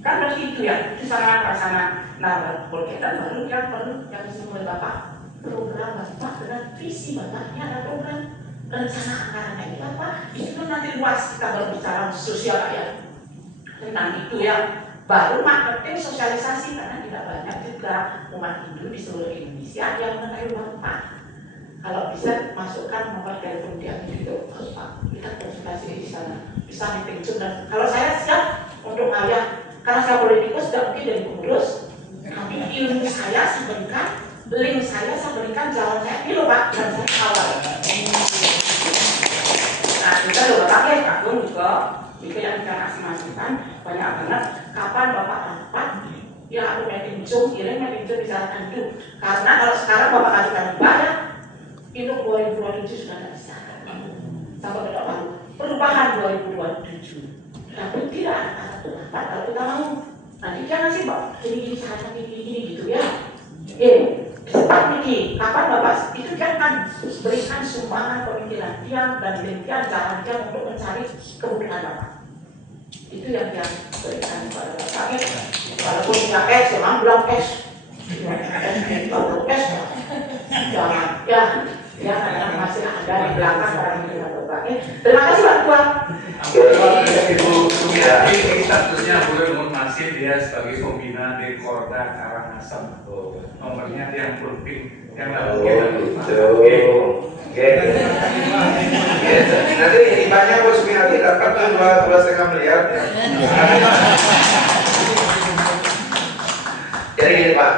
kan begitu ya, itu sarana prasarana. Nah, berkaitan baru yang perlu yang semua Bapak program Bapak dengan visi Bapaknya ada program rencana anggaran ini Bapak. Itu nanti luas kita berbicara sosial ya tentang itu ya. Baru marketing sosialisasi karena tidak banyak juga umat Hindu di seluruh Indonesia yang mengetahui Bapak. Kalau bisa masukkan nomor telepon dia gitu Bapak, kita konsultasi di sana, bisa meeting Zoom. Dan kalau saya siap untuk ngajak, karena saya politikus tidak mungkin jadi pengurus, tapi ilmu saya berikan, link saya berikan, jalan saya ini loh Pak, dan saya awal. Nah kita loh Bapak ya, Pak Gung juga itu yang kita kasih masukan banyak banget. Kapan Bapak dapat? Ya aku meeting Zoom, kirim meeting Zoom misalkan itu. Karena kalau sekarang Bapak kasihkan banyak, itu 2027 sudah tidak bisa. Sampai berapa? Perubahan 2027. Tapi tidak ada kata pendapat kalau kita mau. Nanti jangan sih Pak, ini saatnya gini gitu ya. Cepat nih, kapan Bapak itu kan berikan sumbangan pemikiran dia dan demikian cara dia untuk mencari kebutuhan Bapak. Itu yang dia berikan kepada Bapak. Walaupun tidak cash, memang belum cash. Kalau cash, jangan ya karena masih ada di belakang barang yang Bapak. Terima kasih Pak Ketua. Ibu Sumiati ini statusnya boleh mengonfirmasi dia sebagai pembina di Korda Karangasem. Nomornya yang pulping yang Oke. Nanti hibahnya Bu Sumiati dapat 2,5 miliar ya. Jadi gini Pak,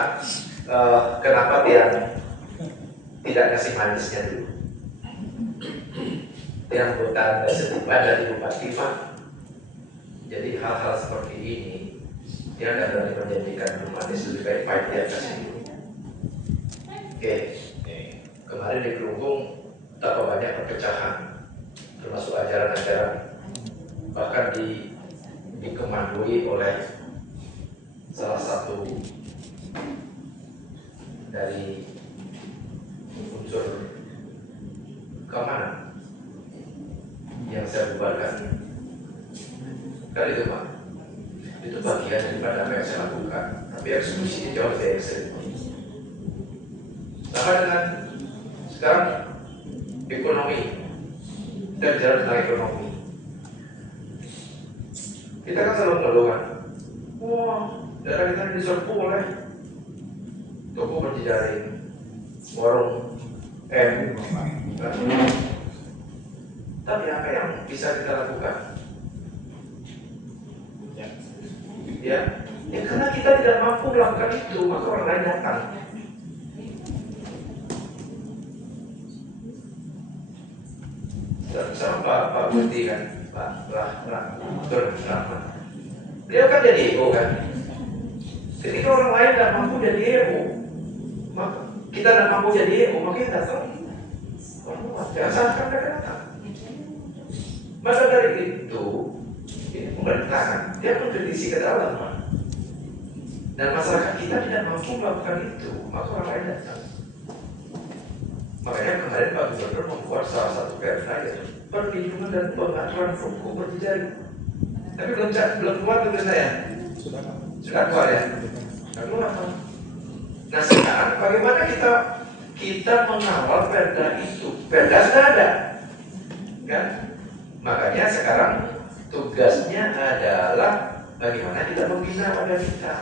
kenapa dia tidak kasih manisnya dulu? Yang bukan setiba dari Bupati Pak. Jadi hal-hal seperti ini dia tidak berani menjanjikan manis, lebih baik pahit di atas itu. Oke. Kemarin di Kelungkung betapa banyak perpecahan, termasuk ajaran-ajaran, bahkan dikemandui oleh salah satu dari unsur keamanan yang saya bubarkan. Kan itu Pak, itu bagian daripada apa yang saya lakukan, tapi eksekusinya jauh lebih ekstrim. Sama dengan sekarang ekonomi, kita bicara tentang ekonomi. Kita kan selalu mengeluh kan, data kita diserbu oleh toko berjejaring, warung tapi apa yang bisa kita lakukan? Ya, karena kita tidak mampu melakukan itu, maka orang lain datang. Putih kan, Pak Rahmat. Beliau kan jadi EO kan. Ketika orang lain tidak mampu jadi EO, maka kita tidak mampu jadi EO, maka kita datang. Jangan kan datang. Maka dari itu, ini pemerintahan, dia mengkritisi ke dalam, Pak. Dan masyarakat kita tidak mampu melakukan itu, maka orang lain datang. Makanya kemarin Pak Gubernur membuat salah satu perda yaitu perlindungan dan pengaturan hukum berjejaring. Tapi belum keluar tugas saya. Sudah keluar ya? Sudah keluar. Nah sekarang bagaimana kita mengawal perda itu? Perda sudah ada, kan? Makanya sekarang tugasnya adalah bagaimana kita membina warga kita,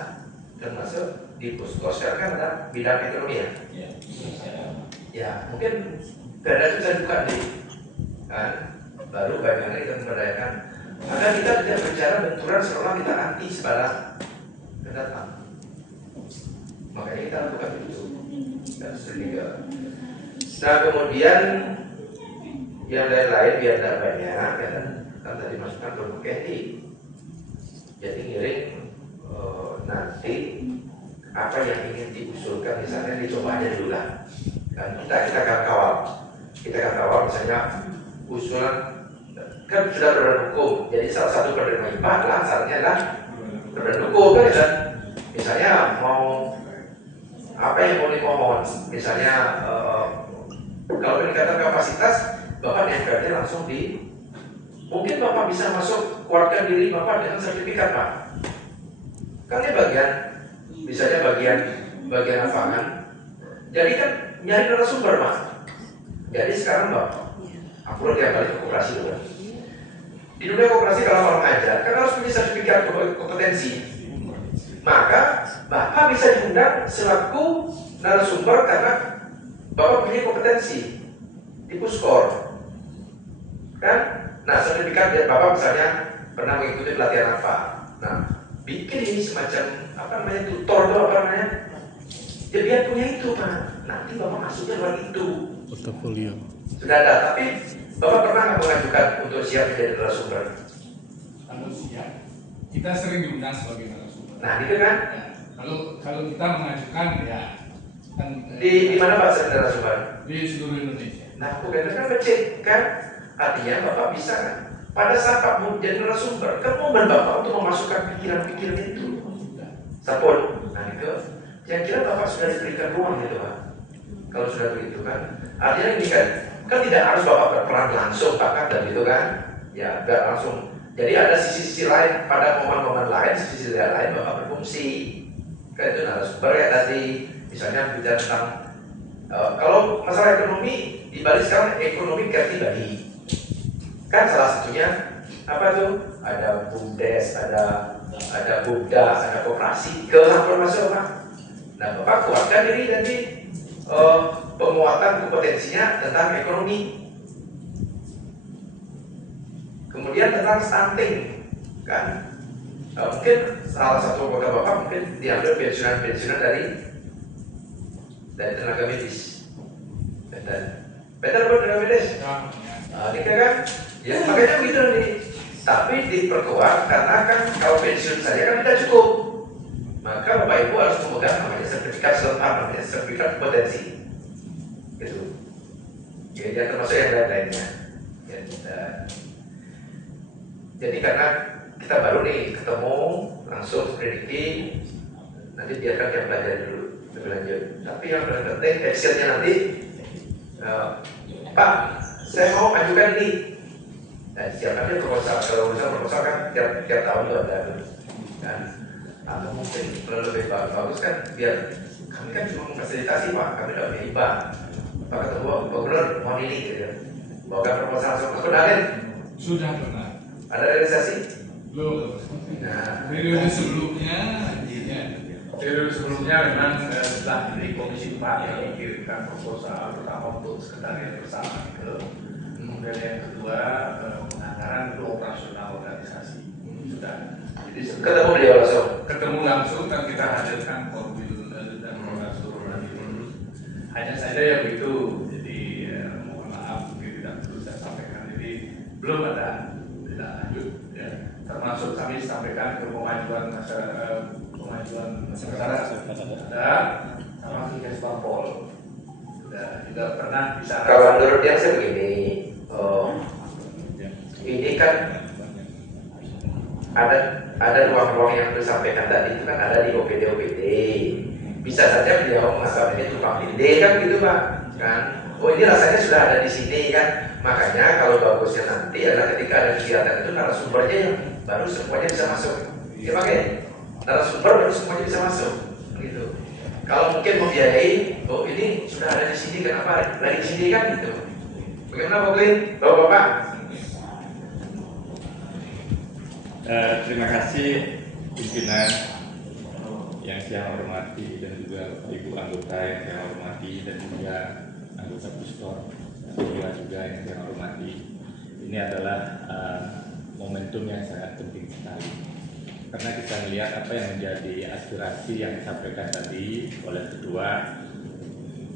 termasuk di Puskos kan ada bidang ekonomi ya. Ya mungkin perda itu bisa buka nih, kan? Baru bagaimana kita memberdayakan. Maka kita tidak bicara benturan seolah kita anti sebarang pendatang. Makanya kita lakukan itu. Dan sehingga. Nah kemudian yang lain-lain biar tidak banyak, kan tadi masukkan produk etik. Jadi ngiring nanti apa yang ingin diusulkan misalnya dicoba aja dulu lah. Dan kita akan kawal misalnya usulan kan sudah berbadan hukum, jadi salah satu penerima IPA adalah syaratnya adalah berbadan hukum kan. Misalnya mau apa yang mau dimohon, misalnya kalau peningkatan kapasitas Bapak DPRD langsung mungkin Bapak bisa masuk keluarga diri Bapak dengan sertifikat Pak. Kan ini misalnya bagian lapangan. Jadi kan nyari narasumber Pak. Jadi sekarang Bapak, aku udah tiap kali ke koperasi dulu. Di dunia koperasi kalau mau mengajar kan harus punya sertifikat kompetensi. Maka Bapak bisa diundang selaku narasumber karena Bapak punya kompetensi di Puskor, kan? Nah sertifikat dari Bapak misalnya pernah mengikuti pelatihan apa? Nah bikin ini semacam apa namanya tutor atau apa namanya? Ya biar punya itu Pak. Nanti Bapak masuknya lewat itu. Portofolio. Sudah ada, tapi Bapak pernah nggak mengajukan untuk siap menjadi narasumber? Kalau siap, kita sering diundang sebagai narasumber. Nah itu kan? Ya, kalau kita mengajukan ya kan Di mana Pak sering narasumber? di seluruh Indonesia. Nah bukan kan kecil kan? Artinya Bapak bisa kan? Pada saat Pak mau jadi narasumber, kan momen Bapak untuk memasukkan pikiran-pikiran itu. Sapun. Nah itu, kira-kira Bapak sudah diberikan ruang gitu Pak. Kalau sudah begitu kan, artinya ini kan tidak harus Bapak berperan langsung Pak dan gitu kan, ya nggak langsung. Jadi ada sisi-sisi lain pada momen-momen lain, sisi-sisi lain Bapak berfungsi. Kan itu narasumber ya tadi, misalnya bicara tentang kalau masalah ekonomi di Bali sekarang ekonomi kreatif Bali, kan salah satunya apa tuh? Ada BUMDes, ada BUMDA, ada koperasi, ke masuk Pak. Nah Bapak kuatkan diri nanti penguatan kompetensinya tentang ekonomi. Kemudian tentang stunting, kan? Mungkin salah satu program Bapak mungkin diambil pensiunan dari tenaga medis. Betul tenaga medis. Ini kan? Ya makanya begitu nih. Tapi diperkuat karena kan kalau pensiun saja kan tidak cukup. Maka Bapak Ibu harus memegang namanya sertifikat selengkap, namanya sertifikat kompetensi. Gitu. Ya termasuk yang lain-lainnya. Ya, jadi karena kita baru nih ketemu langsung prediksi, nanti biarkan dia belajar dulu lebih lanjut. Tapi yang paling penting actionnya nanti, Pak, saya mau ajukan ini. Dan siapkan dia proposal. Kalau proposal kan tiap tahun itu ada kan. Atau mungkin kalau lebih bagus kan biar kami kan cuma memfasilitasi Pak, kami tidak punya IPA. Pak ketemu Pak Gubernur mau ini gitu. Bawakan proposal langsung ke kenalin. Sudah pernah. Ada realisasi? Belum. Nah, Periode sebelumnya memang setelah dari Komisi 4 yang mengirimkan proposal pertama untuk sekretariat bersama itu. Kemudian yang kedua penganggaran untuk operasional organisasi. Sudah. Jadi ketemu beliau langsung. Ketemu langsung kan kita hadirkan Korwil dan Profesor Radil. Hanya saja yang itu. Jadi mohon maaf mungkin tidak perlu saya sampaikan. Jadi belum ada ya, termasuk kami sampaikan ke pemajuan masyarakat ada sama ke Kesbangpol juga pernah bisa. Kalau menurut yang saya begini, ini kan ada ruang-ruang yang disampaikan tadi itu kan ada di OPD. Bisa saja beliau menganggap ini tukang tindih kan gitu Pak, kan? Oh ini rasanya sudah ada di sini kan? Makanya kalau bagusnya nanti adalah ketika ada kegiatan itu narasumbernya yang baru semuanya bisa masuk. Ya pakai narasumber baru semuanya bisa masuk, gitu. Kalau mungkin membiayai, oh ini sudah ada di sini kenapa lagi di sini kan gitu. Bagaimana Pak Klin, Bapak-bapak? Terima kasih pimpinan yang saya hormati dan juga Ibu anggota yang saya hormati dan juga anggota Puskor juga yang saya hormati. Ini adalah momentum yang sangat penting sekali karena kita melihat apa yang menjadi aspirasi yang disampaikan tadi oleh ketua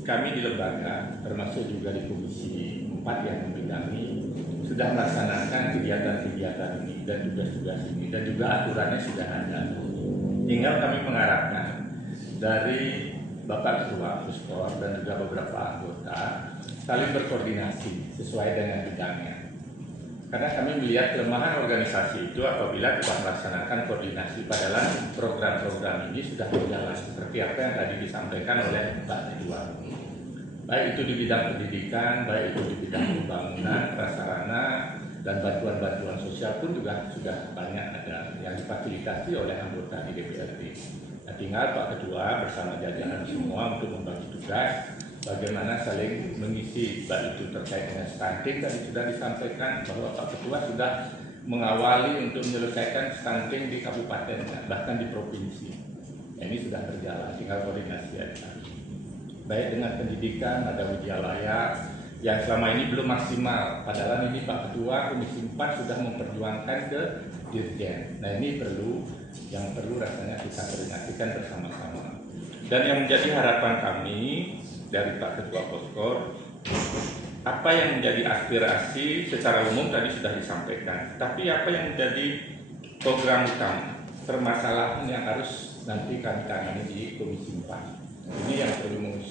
kami di lembaga termasuk juga di Komisi 4 yang membidangi sudah melaksanakan kegiatan-kegiatan ini dan tugas-tugas ini dan juga aturannya sudah ada. Tinggal kami mengharapkan dari Bapak Ketua Puskor dan juga beberapa anggota saling berkoordinasi sesuai dengan bidangnya. Karena kami melihat kelemahan organisasi itu apabila kita melaksanakan koordinasi padahal program-program ini sudah berjalan seperti apa yang tadi disampaikan oleh Pak Ketua. Baik itu di bidang pendidikan, baik itu di bidang pembangunan, prasarana, dan bantuan-bantuan sosial pun juga sudah banyak ada yang difasilitasi oleh anggota di DPRD. Nah, tinggal Pak Ketua bersama jajaran semua untuk membagi tugas bagaimana saling mengisi, baik itu terkait dengan stunting tadi sudah disampaikan bahwa Pak Ketua sudah mengawali untuk menyelesaikan stunting di kabupaten bahkan di provinsi. Ini sudah berjalan, tinggal koordinasi aja. Baik dengan pendidikan, ada Widyalaya yang selama ini belum maksimal. Padahal ini Pak Ketua Komisi 4 sudah memperjuangkan ke Dirjen. Nah ini yang perlu rasanya kita koordinasikan bersama-sama. Dan yang menjadi harapan kami dari Pak Ketua Puskor, apa yang menjadi aspirasi secara umum tadi sudah disampaikan. Tapi apa yang menjadi program utama, permasalahan yang harus nanti kami tangani di Komisi 4. Ini yang perlu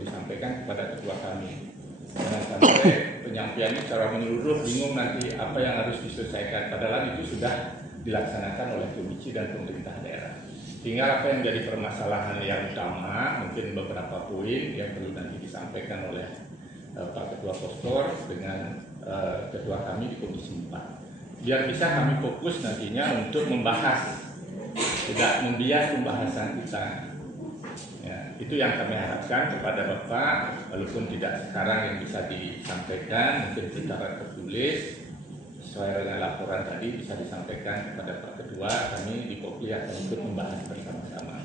disampaikan kepada ketua kami. Jangan sampai penyampaiannya secara menyeluruh bingung nanti apa yang harus diselesaikan. Padahal itu sudah dilaksanakan oleh komisi dan pemerintah daerah. Tinggal apa yang menjadi permasalahan yang utama, mungkin beberapa poin yang perlu nanti disampaikan oleh Pak Ketua Puskor dengan ketua kami di Komisi 4. Biar bisa kami fokus nantinya untuk membahas, tidak membias pembahasan kita. Ya, itu yang kami harapkan kepada Bapak, walaupun tidak sekarang yang bisa disampaikan, mungkin secara tertulis sesuai dengan laporan tadi bisa disampaikan kepada Pak Ketua, kami di Popli akan ikut membahas bersama-sama.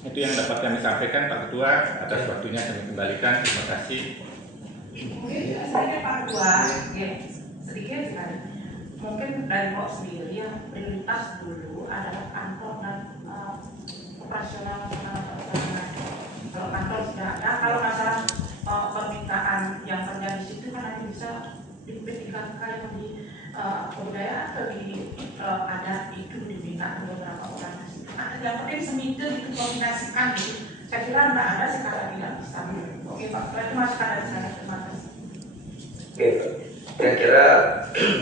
Itu yang dapat kami sampaikan Pak Ketua, atas waktunya kami kembalikan, terima kasih. Mungkin sedikit Pak Ketua, ya, sedikit sekali. Mungkin dari Pak sendiri yang prioritas dulu adalah kantor dan operasional. Kalau kantor sudah ada, kalau masalah permintaan yang terjadi di situ kan nanti bisa diperhatikan kali di budaya atau di adat itu diminta beberapa orang. Nah, yang penting seminggu itu koordinasikan gitu. Saya kira tidak ada sekarang tidak bisa. Oke Pak, itu masukkan dari sana. Terima kasih. Oke, kira-kira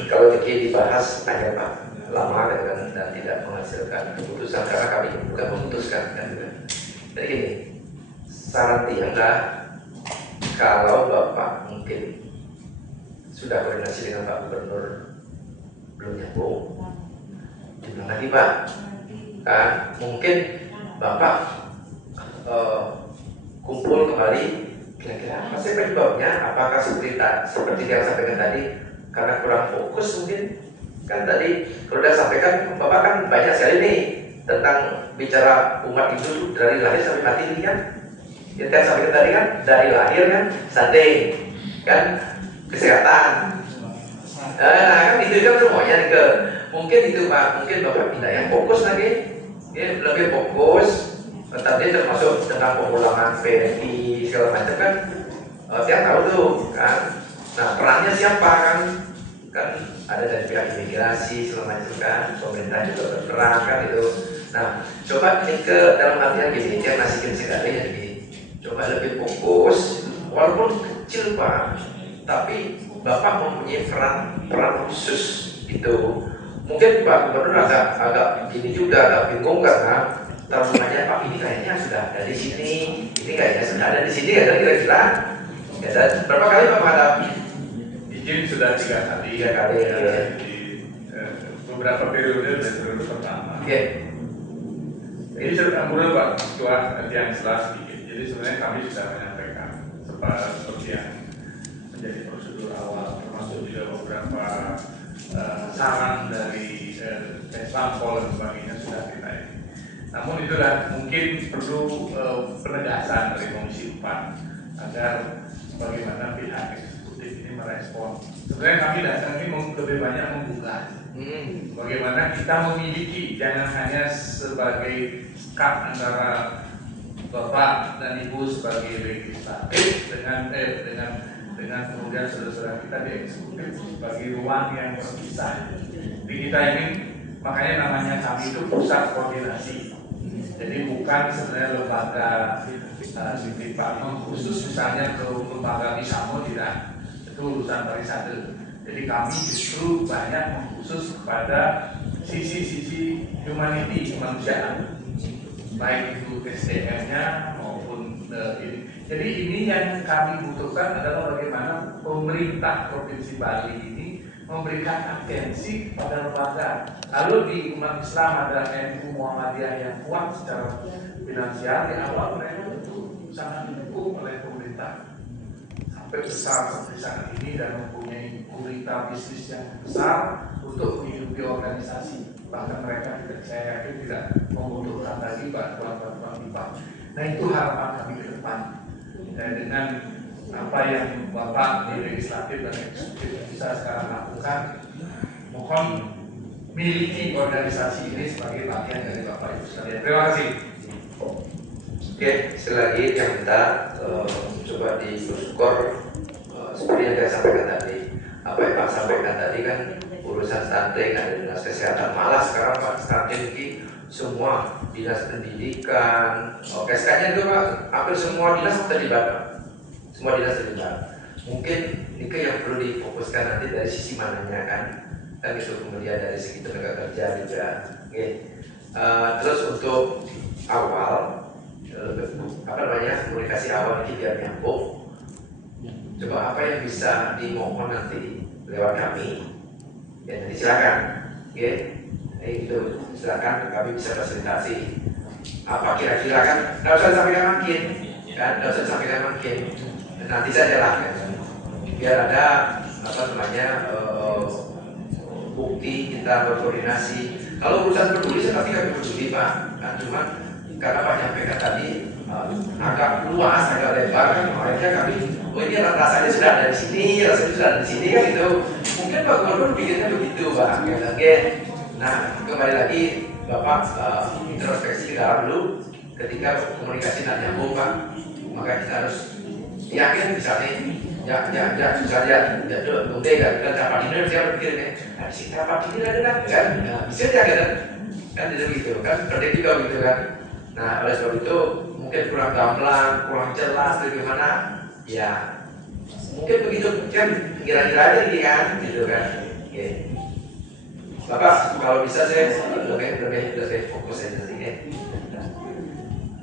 kalau ini dibahas akhirnya Pak lama dan tidak menghasilkan keputusan karena kami bukan memutuskan kan. Jadi gini, saran Tiangga kalau Bapak mungkin sudah koordinasi dengan Pak Gubernur belum nyambung, dibilang lagi Pak, kan mungkin Bapak kumpul kembali kira-kira apa sih penyebabnya? Apakah seperti yang sampaikan tadi karena kurang fokus mungkin? Kan tadi kalau sudah sampaikan Bapak kan banyak sekali nih tentang bicara umat itu dari lahir sampai mati ini kan. Yang saya sampaikan tadi kan dari lahir kan stunting kan kesehatan. Nah kan itu kan semuanya ke mungkin itu Pak, mungkin Bapak tidak yang fokus lagi, ya, lebih fokus. Tadi termasuk tentang pemulangan PNI segala macam kan, tiap tahu tuh kan. Nah perannya siapa kan ada dari pihak imigrasi selama itu kan, pemerintah juga berperan kan itu. Nah, coba ini ke dalam artian gini, dia nasikin sekali ya gini, coba lebih fokus, walaupun kecil Pak, tapi Bapak mempunyai peran khusus gitu. Mungkin Pak Gubernur agak ini juga agak bingung karena namanya Pak ini kayaknya sudah ada di sini, ini kayaknya sudah ada di sini, ada kira-kira. Ya, dan berapa kali Pak menghadapi? Izin sudah 3 kali. 3 kali ya. Di beberapa periode dan periode pertama. Oke. Jadi saya mulai Pak Ketua yang jelas sedikit. Jadi sebenarnya kami sudah menyampaikan seperti yang menjadi prosedur awal, termasuk juga beberapa saran dari Sampol dan sebagainya sudah kita ini. Namun itulah mungkin perlu penegasan dari Komisi 4 agar bagaimana pihak eksekutif ini merespon. Sebenarnya kami datang ini lebih banyak membuka. Bagaimana kita memiliki, jangan hanya sebagai sekat antara Bapak dan Ibu sebagai legislatif dengan kemudian saudara-saudara kita di eksekutif sebagai ruang yang terpisah. Jadi kita ingin, makanya namanya kami itu pusat koordinasi. Jadi bukan sebenarnya lembaga departemen khusus misalnya ke lembaga Bisamo, tidak, itu urusan Parisade. Jadi kami justru banyak mengkhusus kepada sisi-sisi humanity, kemanusiaan, baik itu SDM-nya maupun ini. Jadi ini yang kami butuhkan adalah bagaimana pemerintah Provinsi Bali ini memberikan atensi pada lembaga. Lalu di umat Islam ada NU Muhammadiyah yang kuat secara finansial, di awal mereka tentu sangat didukung oleh pemerintah sampai besar seperti saat ini dan mempunyai gurita bisnis yang besar untuk menghidupi organisasi. Bahkan mereka tidak, saya yakin tidak membutuhkan lagi bantuan-bantuan IPA. Nah itu harapan kami ke depan. Dan dengan apa yang Bapak di legislatif dan eksekutif bisa sekarang lakukan, mohon miliki organisasi ini sebagai bagian dari Bapak Ibu sekalian. Terima kasih. Oke, selagi yang minta coba diskor seperti yang saya sampaikan tadi. Apa yang Pak sampaikan tadi kan urusan stunting ada dinas kesehatan, malah sekarang Pak stunting ini semua dinas pendidikan, SK-nya itu Pak hampir semua dinas terlibat Pak. Semua dinas terlibat. Mungkin ini yang perlu difokuskan nanti dari sisi mananya kan itu kemudian dari segi tenaga kerja juga. Oke. Terus untuk awal komunikasi awal ini biar nyambung. Coba apa yang bisa dimohon nanti lewat kami, ya nanti silakan, ya, itu silakan kami bisa fasilitasi. Apa kira-kira kan? Nggak usah sampaikan makin, kan? Nggak usah sampaikan makin. Nanti saja lah, kan? Biar ada bukti kita berkoordinasi. Kalau urusan peduli, seperti kami peduli Pak. Nah, cuman karena Pak nyampaikan tadi agak luas, agak lebar kan, makanya kami, ini rasanya sudah ada di sini, rasanya sudah ada di sini kan itu. Mungkin Pak Gubernur pikirnya begitu Pak. Oke. Nah, kembali lagi Bapak introspeksi ke dalam dulu. Ketika komunikasi tidak nyambung Pak, maka kita harus yakin misalnya udah kan rapat dinner saya berpikir kan si rapat dinner ada kan bisa aja kan gitu kan berdek juga gitu kan. Nah oleh sebab itu mungkin kurang gamblang, kurang jelas bagaimana ya mungkin begitu kan kira-kira aja nih kan gitu kan. Oke. Bapak kalau bisa saya lebih fokus aja nanti ya.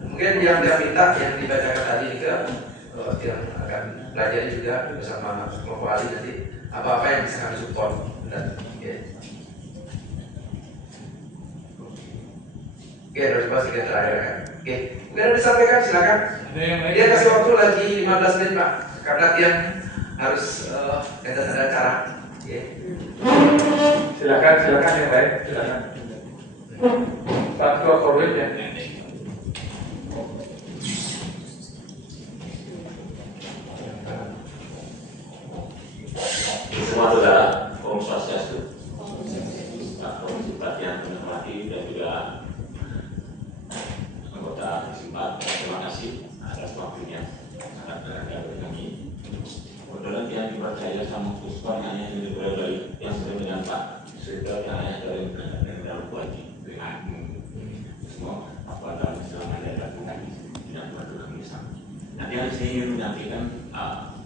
Mungkin yang dia minta yang dibacakan tadi juga yang akan pelajari juga bersama kelompok ahli nanti apa-apa yang bisa kami support dan terus pasti kita terakhir kan. Mungkin ada disampaikan silakan. Dia kasih waktu lagi 15 menit Pak karena dia harus ada acara. Silakan yang lain, silakan. Pak Ketua Korwil ya. Semua saudara, Om Swastiastu, Pak Komisi Pelatihan Penermati dan juga anggota Simpat, terima kasih atas waktunya sangat berharga bagi kami. Kebetulan yang dipercaya sama Puspon hanya dari yang sering dengan di sini ingin menyampaikan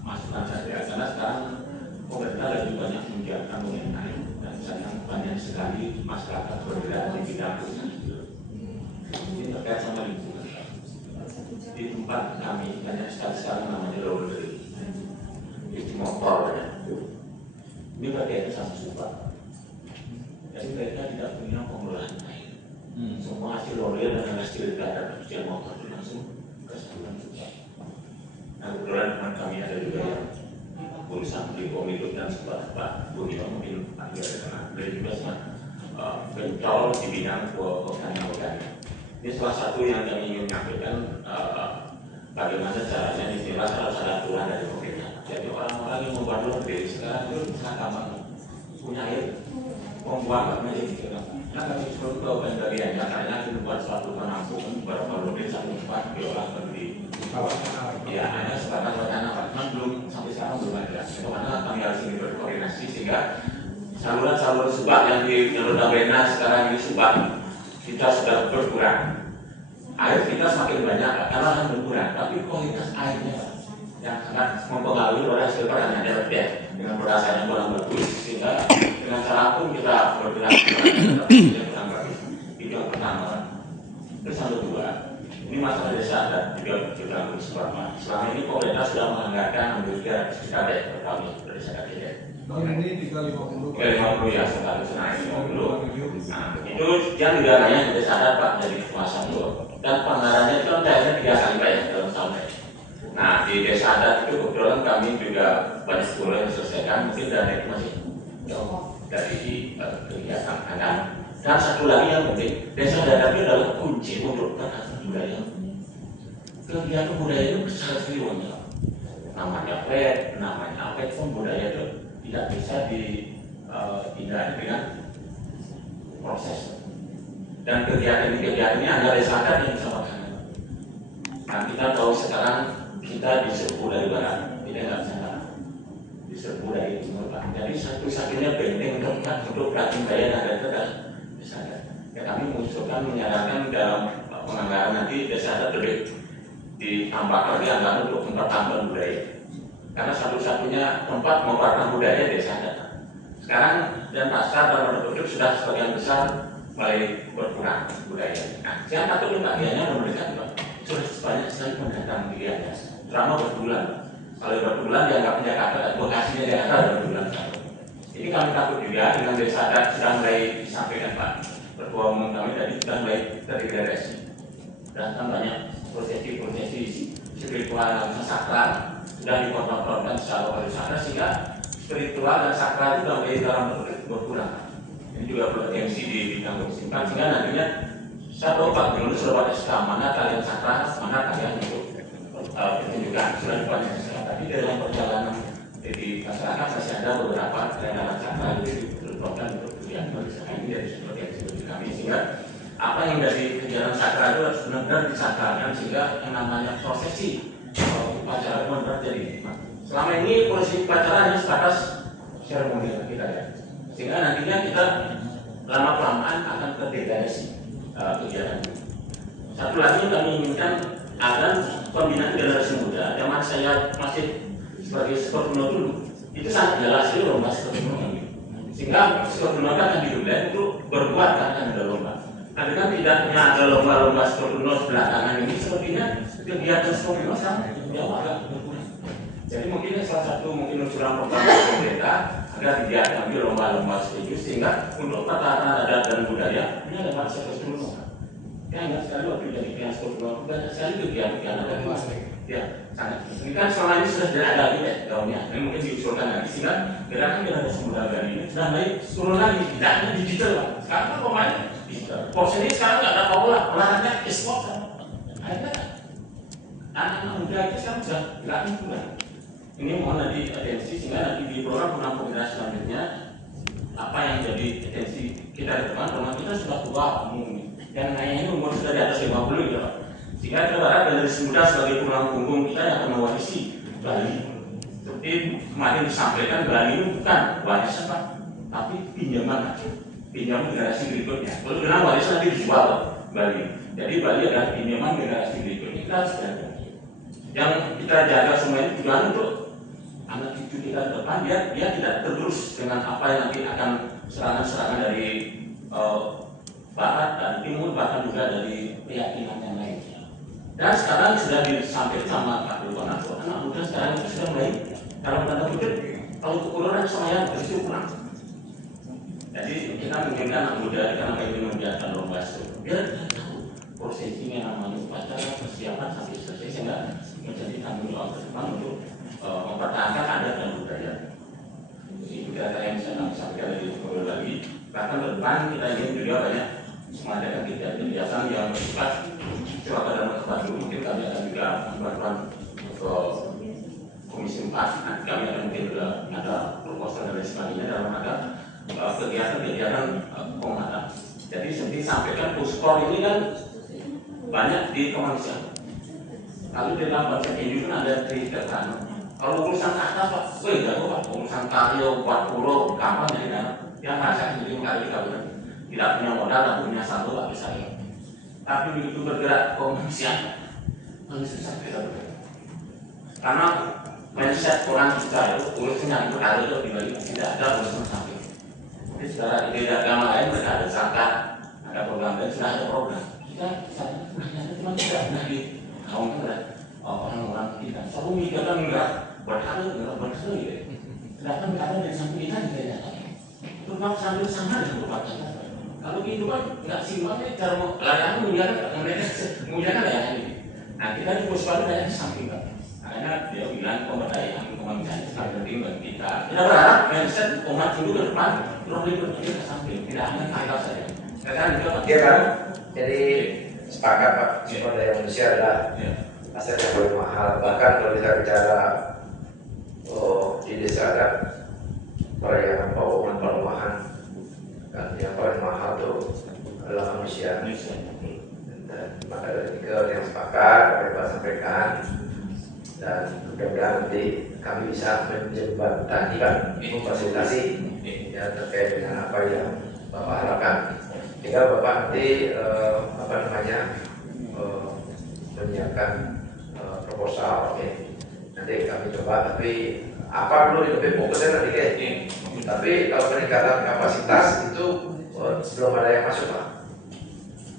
masukan saya, karena sekarang pemerintah lagi banyak menjaga mengenai dan sayang banyak sekali masyarakat bergerak di bidang ini terkait sama lingkungan. Di tempat kami banyak sekali sekarang namanya laundry, cuci motor banyak. Ini berkaitan sama subak. Jadi mereka tidak punya pengolahan air. Semua hasil laundry dan hasil daripada pencucian motor itu langsung ke saluran subak. Nah kebetulan teman kami ada juga yang urusan di Komito dan Pak Budi mungkin ada beliau juga sangat kental di bidang pertanian organik. Ini salah satu yang kami ingin menyampaikan bagaimana caranya disinilah harus ada aturan dari pemerintah. Jadi orang-orang yang membuat laundry sekarang itu sangat gampang punya air, membuang menjadi dikira. Nah kami suruh ke bagiannya karena membuat suatu penampungan beberapa laundry satu tempat diolah menjadi ya hanya sebatas wacana, memang belum sampai sekarang belum ada. Bagaimana kami harus ini berkoordinasi sehingga saluran-saluran subak yang di Lodabena sekarang ini subak kita sudah berkurang. Air kita semakin banyak karena akan berkurang, tapi kualitas airnya yang sangat mempengaruhi pada hasil pertanian yang lebih dengan perasaan yang kurang bagus, sehingga dengan cara pun kita bergerak yang kurang bagus. Itu yang pertama. Terus yang kedua, ini masalah desa adat juga selama ini pemerintah sudah menganggarkan juga sekitar per tahun dari desa adat. Tahun ini 350 ya sekali senang 50. Nah itu yang juga banyak di desa adat Pak dari kemasan itu dan pengarahannya itu kan cairnya 3 kali Pak ya dalam tahun. Nah di desa adat itu kebetulan kami juga banyak sekolah yang diselesaikan, mungkin dana itu masih jauh dari kegiatan anak. Dan satu lagi yang penting, desa adat itu adalah kunci untuk perkembangan budaya. Kegiatan budaya itu sangat serius. Namanya PET, namanya apa itu budaya itu tidak bisa dihindari dengan proses. Dan kegiatan ini hanya desa adat yang bisa makan. Nah kita tahu sekarang kita diserbu dari barat, kita nggak bisa diserbu dari timur. Jadi satu-satunya benteng untuk pelatihan budaya dan adat adalah desa adat. Ya, kami mengusulkan menyarankan dalam penganggaran nanti desa adat lebih ditambah lagi anggaran untuk mempertahankan budaya. Karena satu-satunya tempat mempertahankan budaya desa adat. Sekarang dan pasar dan produk sudah sebagian besar mulai berkurang budaya. Nah, saya takut bagiannya memberikan sudah banyak sekali pendatang di atas selama berbulan. Kalau berbulan dianggap Jakarta dan Bekasinya Jakarta berbulan. Ini kami takut juga dengan desa adat sudah mulai disampaikan Pak Ketua Umum kami tadi sudah mulai terdegradasi. Dan banyak prosesi-prosesi spiritual dan sakral sudah dipotong-potongkan secara pariwisata sehingga spiritual dan sakral itu mulai dalam berkurang. Ini juga potensi di bidang kesimpan sehingga nantinya satu Pak Gubernur sudah pada skala mana kalian sakral, mana kalian untuk pertunjukan sudah banyak sekali. Tapi dalam perjalanan di masyarakat masih ada beberapa keadaan sakral itu diperlukan untuk kegiatan pariwisata ini dari seperti kami sehingga apa yang dari kegiatan sakral itu harus benar-benar disakralkan sehingga yang namanya prosesi upacara benar-benar jadi. Selama ini prosesi upacara hanya sebatas seremonial kita ya, sehingga nantinya kita lama-kelamaan akan terdegradasi kegiatan. Satu lagi kami inginkan agar pembinaan generasi muda, zaman saya masih sebagai Skorpiono dulu, itu sangat jelas itu lomba Skorpiono ini. Sehingga Skorpiono akan dimulai untuk berbuat akan ada lomba. Tapi kan tidaknya ada lomba-lomba Skorpiono belakangan ini sepertinya kegiatan Skorpiono sangat jauh agak berkurang. Jadi mungkin salah satu mungkin usulan pertama pemerintah agar tidak ambil lomba-lomba serius sehingga untuk pertahanan adat dan budaya ini ada masa Skorpiono. Ya ingat sekali waktu jadi kegiatan Skorpiono banyak sekali kegiatan ada ya sangat. Ini kan selama ini sudah tidak ada lagi ya gaunnya. Ini mungkin diusulkan lagi sehingga gerakan generasi muda ini sudah naik turun lagi tidak hanya digital Pak. Sekarang kan pemain box ini sekarang nggak ada olahraganya e-sport kan? Akhirnya anak-anak muda itu sekarang sudah gerakan juga. Ini mohon nanti atensi sehingga nanti di program penampung generasi selanjutnya apa yang jadi atensi kita ke depan, teman kita sudah tua umum dan kayaknya ini umur sudah di atas 50 gitu Pak. Sehingga kita berharap generasi muda sebagai tulang punggung kita yang akan mewarisi Bali. Seperti kemarin disampaikan Bali itu bukan warisan Pak, tapi pinjaman generasi berikutnya. Kalau dengan warisan nanti dijual Bali. Jadi Bali adalah pinjaman generasi berikutnya kita harus jaga. yang kita jaga semua ini tujuan untuk anak cucu kita ke depan, dia tidak tergerus dengan apa yang nanti akan serangan-serangan dari barat dan timur, bahkan juga dari keyakinan yang lain. Dan sekarang sudah disampaikan sama Pak Dirwono, anak muda sekarang itu sudah mulai dalam tanda kutip kalau kekurangan sama yang berisi kurang. Jadi kita menginginkan anak muda karena ingin membiarkan lomba itu, biar kita tahu prosesinya namanya upacara persiapan sampai selesai sehingga menjadi tanggung jawab ke depan untuk mempertahankan adat dan budaya. Jadi itu kira-kira yang saya sampaikan dari Gubernur lagi. Bahkan ke depan kita ingin juga banyak mengadakan kegiatan yang bersifat curahkan dan motivasi. Mungkin kami akan juga bantuan ke Komisi 4. Nanti kami akan mungkin juga ada proposal dan lain sebagainya dalam rangka kegiatan-kegiatan penguatan. Jadi seperti sampaikan puskor ini kan banyak di kemanusiaan. Lalu di dalam konsep ini kan ada tiga kan. Kalau urusan kata Pak, jago Pak. Urusan karyo, buat pulau, gampang jadi kan. Yang merasa jadi kali kabupaten tidak punya modal, tapi punya satu Pak saya. Tapi begitu bergerak kemanusiaan, manusia sampai bergerak. Karena mindset orang kita itu urusan yang perkara itu dibagi tidak ada urusan sampai. Jadi secara ide agama lain mereka ada zakat, ada program lain, sudah ada program. Kita cuma tidak pernah di kaum orang-orang kita. Selalu mikirkan enggak berkali enggak berkali. Sedangkan berkali dari samping kita tidak ada. Rumah sambil sama dengan rumah kita. Kalau kehidupan enggak simbangnya cara layanan mengujakan layanan ini. Nah kita di Puspadu layanan samping kan. Makanya dia bilang pemberdayaan kemanusiaan itu sangat penting bagi kita. Kita berharap mindset umat Hindu ke depan kurang lebih berpikir ke samping, tidak hanya kaya saja. Iya kan? Jadi sepakat Pak, sumber daya manusia adalah aset yang paling mahal. Bahkan kalau kita bicara di desa adat perayaan perumahan kan yang paling mahal itu adalah manusia. Dan maka dari itu yang sepakat apa yang Pak sampaikan, dan mudah-mudahan nanti kami bisa menjembatani kan, memfasilitasi ya terkait dengan apa yang Bapak harapkan. Tinggal Bapak nanti menyiapkan proposal, oke. Nanti kami coba, tapi apa dulu lebih fokusnya nanti kayak. Tapi kalau peningkatan kapasitas itu belum ada yang masuk Pak.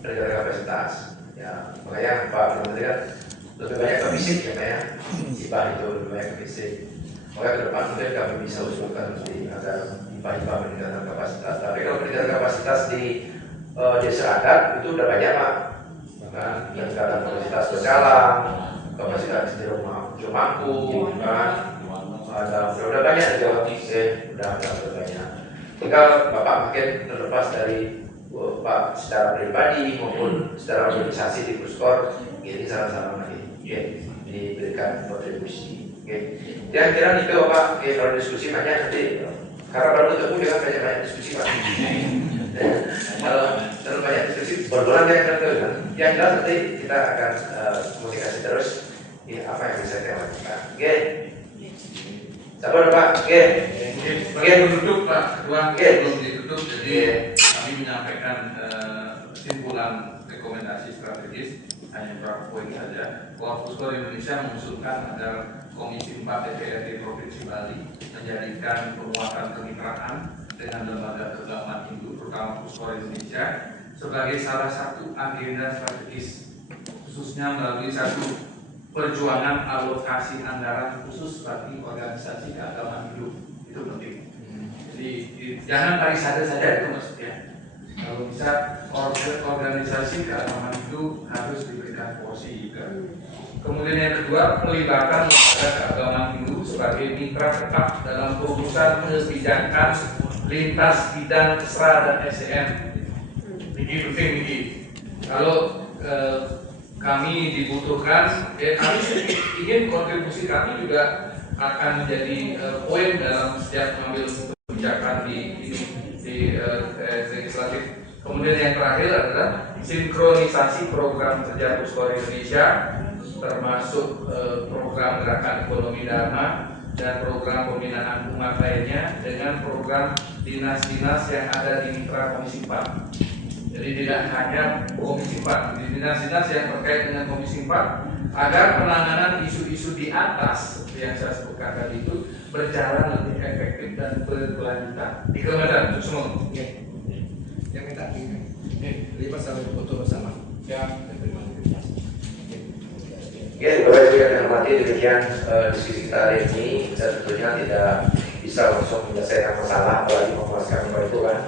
Peningkatan kapasitas, ya makanya Pak Menteri kan lebih banyak ke fisik ya Pak ya. IPA itu lebih banyak ke fisik. Makanya ke depan mungkin kami bisa usulkan nanti agar IPA peningkatan kapasitas. Tapi kalau peningkatan kapasitas di desa adat itu udah banyak Pak. Kan peningkatan kapasitas berjalan, kapasitas di rumah Jomangku, kan ada udah banyak juga, udah banyak. Tinggal Bapak mungkin terlepas dari Pak secara pribadi maupun secara organisasi di Puskor, ini saran-saran lagi, diberikan kontribusi. Kira-kira itu Bapak, kalau diskusi banyak nanti, karena baru ketemu dengan banyak diskusi Pak. Kalau terlalu banyak diskusi, berbulan kan. Yang jelas nanti kita akan komunikasi terus. Apa yang bisa kita lakukan? Sabar Pak. Ditutup Pak Ketua, belum ditutup, jadi kami menyampaikan kesimpulan rekomendasi strategis hanya beberapa poin saja. Bahwa Puskor Indonesia mengusulkan agar Komisi 4 DPRD Provinsi Bali menjadikan penguatan kemitraan dengan lembaga keagamaan Hindu, terutama Puskor Indonesia, sebagai salah satu agenda strategis, khususnya melalui satu perjuangan alokasi anggaran khusus bagi organisasi keagamaan Hindu. Itu penting. Jadi jangan pariwisata saja itu maksudnya. Kalau bisa organisasi keagamaan itu harus diberikan porsi juga. Kemudian yang kedua, pelibatan lembaga keagamaan Hindu sebagai mitra tetap dalam perusahaan kebijakan lintas bidang Kesra dan SDM. Ini penting ini. Kalau kami dibutuhkan, kami ingin kontribusi kami juga akan menjadi poin dalam setiap mengambil kebijakan di legislatif. Kemudian yang terakhir adalah sinkronisasi program kerja Puskor Indonesia, termasuk program gerakan ekonomi Dharma dan program pembinaan umat lainnya dengan program dinas-dinas yang ada di mitra Komisi 4. Jadi tidak hanya Komisi 4, di dinas-dinas yang terkait dengan Komisi 4 agar penanganan isu-isu di atas seperti yang saya sebutkan tadi itu berjalan lebih efektif dan berkelanjutan di Kementerian untuk semua. Yang minta ini 5 sampai 20 bersama. Ya, terima kasih. Ya, Bapak Ibu yang saya hormati, demikian diskusi kita hari ini. Saya tentunya tidak bisa langsung menyelesaikan masalah, apalagi memuaskan Bapak Ibu kan.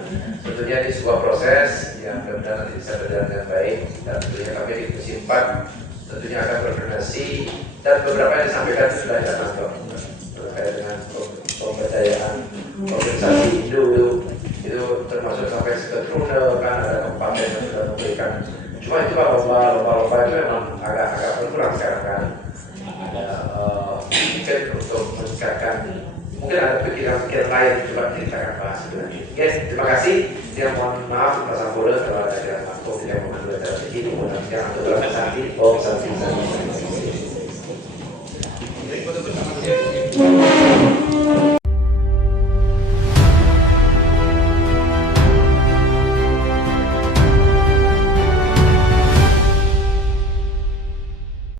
Tentunya ini sebuah proses yang benar-benar nanti bisa berjalan dengan baik, dan tentunya kami di Komisi 4 tentunya akan berkoordinasi, dan beberapa yang disampaikan sudah ada kantor terkait dengan pemberdayaan organisasi Hindu itu termasuk sampai seketrunel kan, ada kabupaten yang sudah memberikan. Cuma itu kalau lomba itu memang agak berkurang sekarang kan. Mungkin untuk meningkatkan, mungkin ada pikiran-pikiran lain, coba kita akan bahas itu nanti. Yes, terima kasih. Saya mohon maaf Pak Sampurna kalau ada yang mampu tidak memandu acara begini. Mudah-mudahan untuk dalam santi. Om Santi.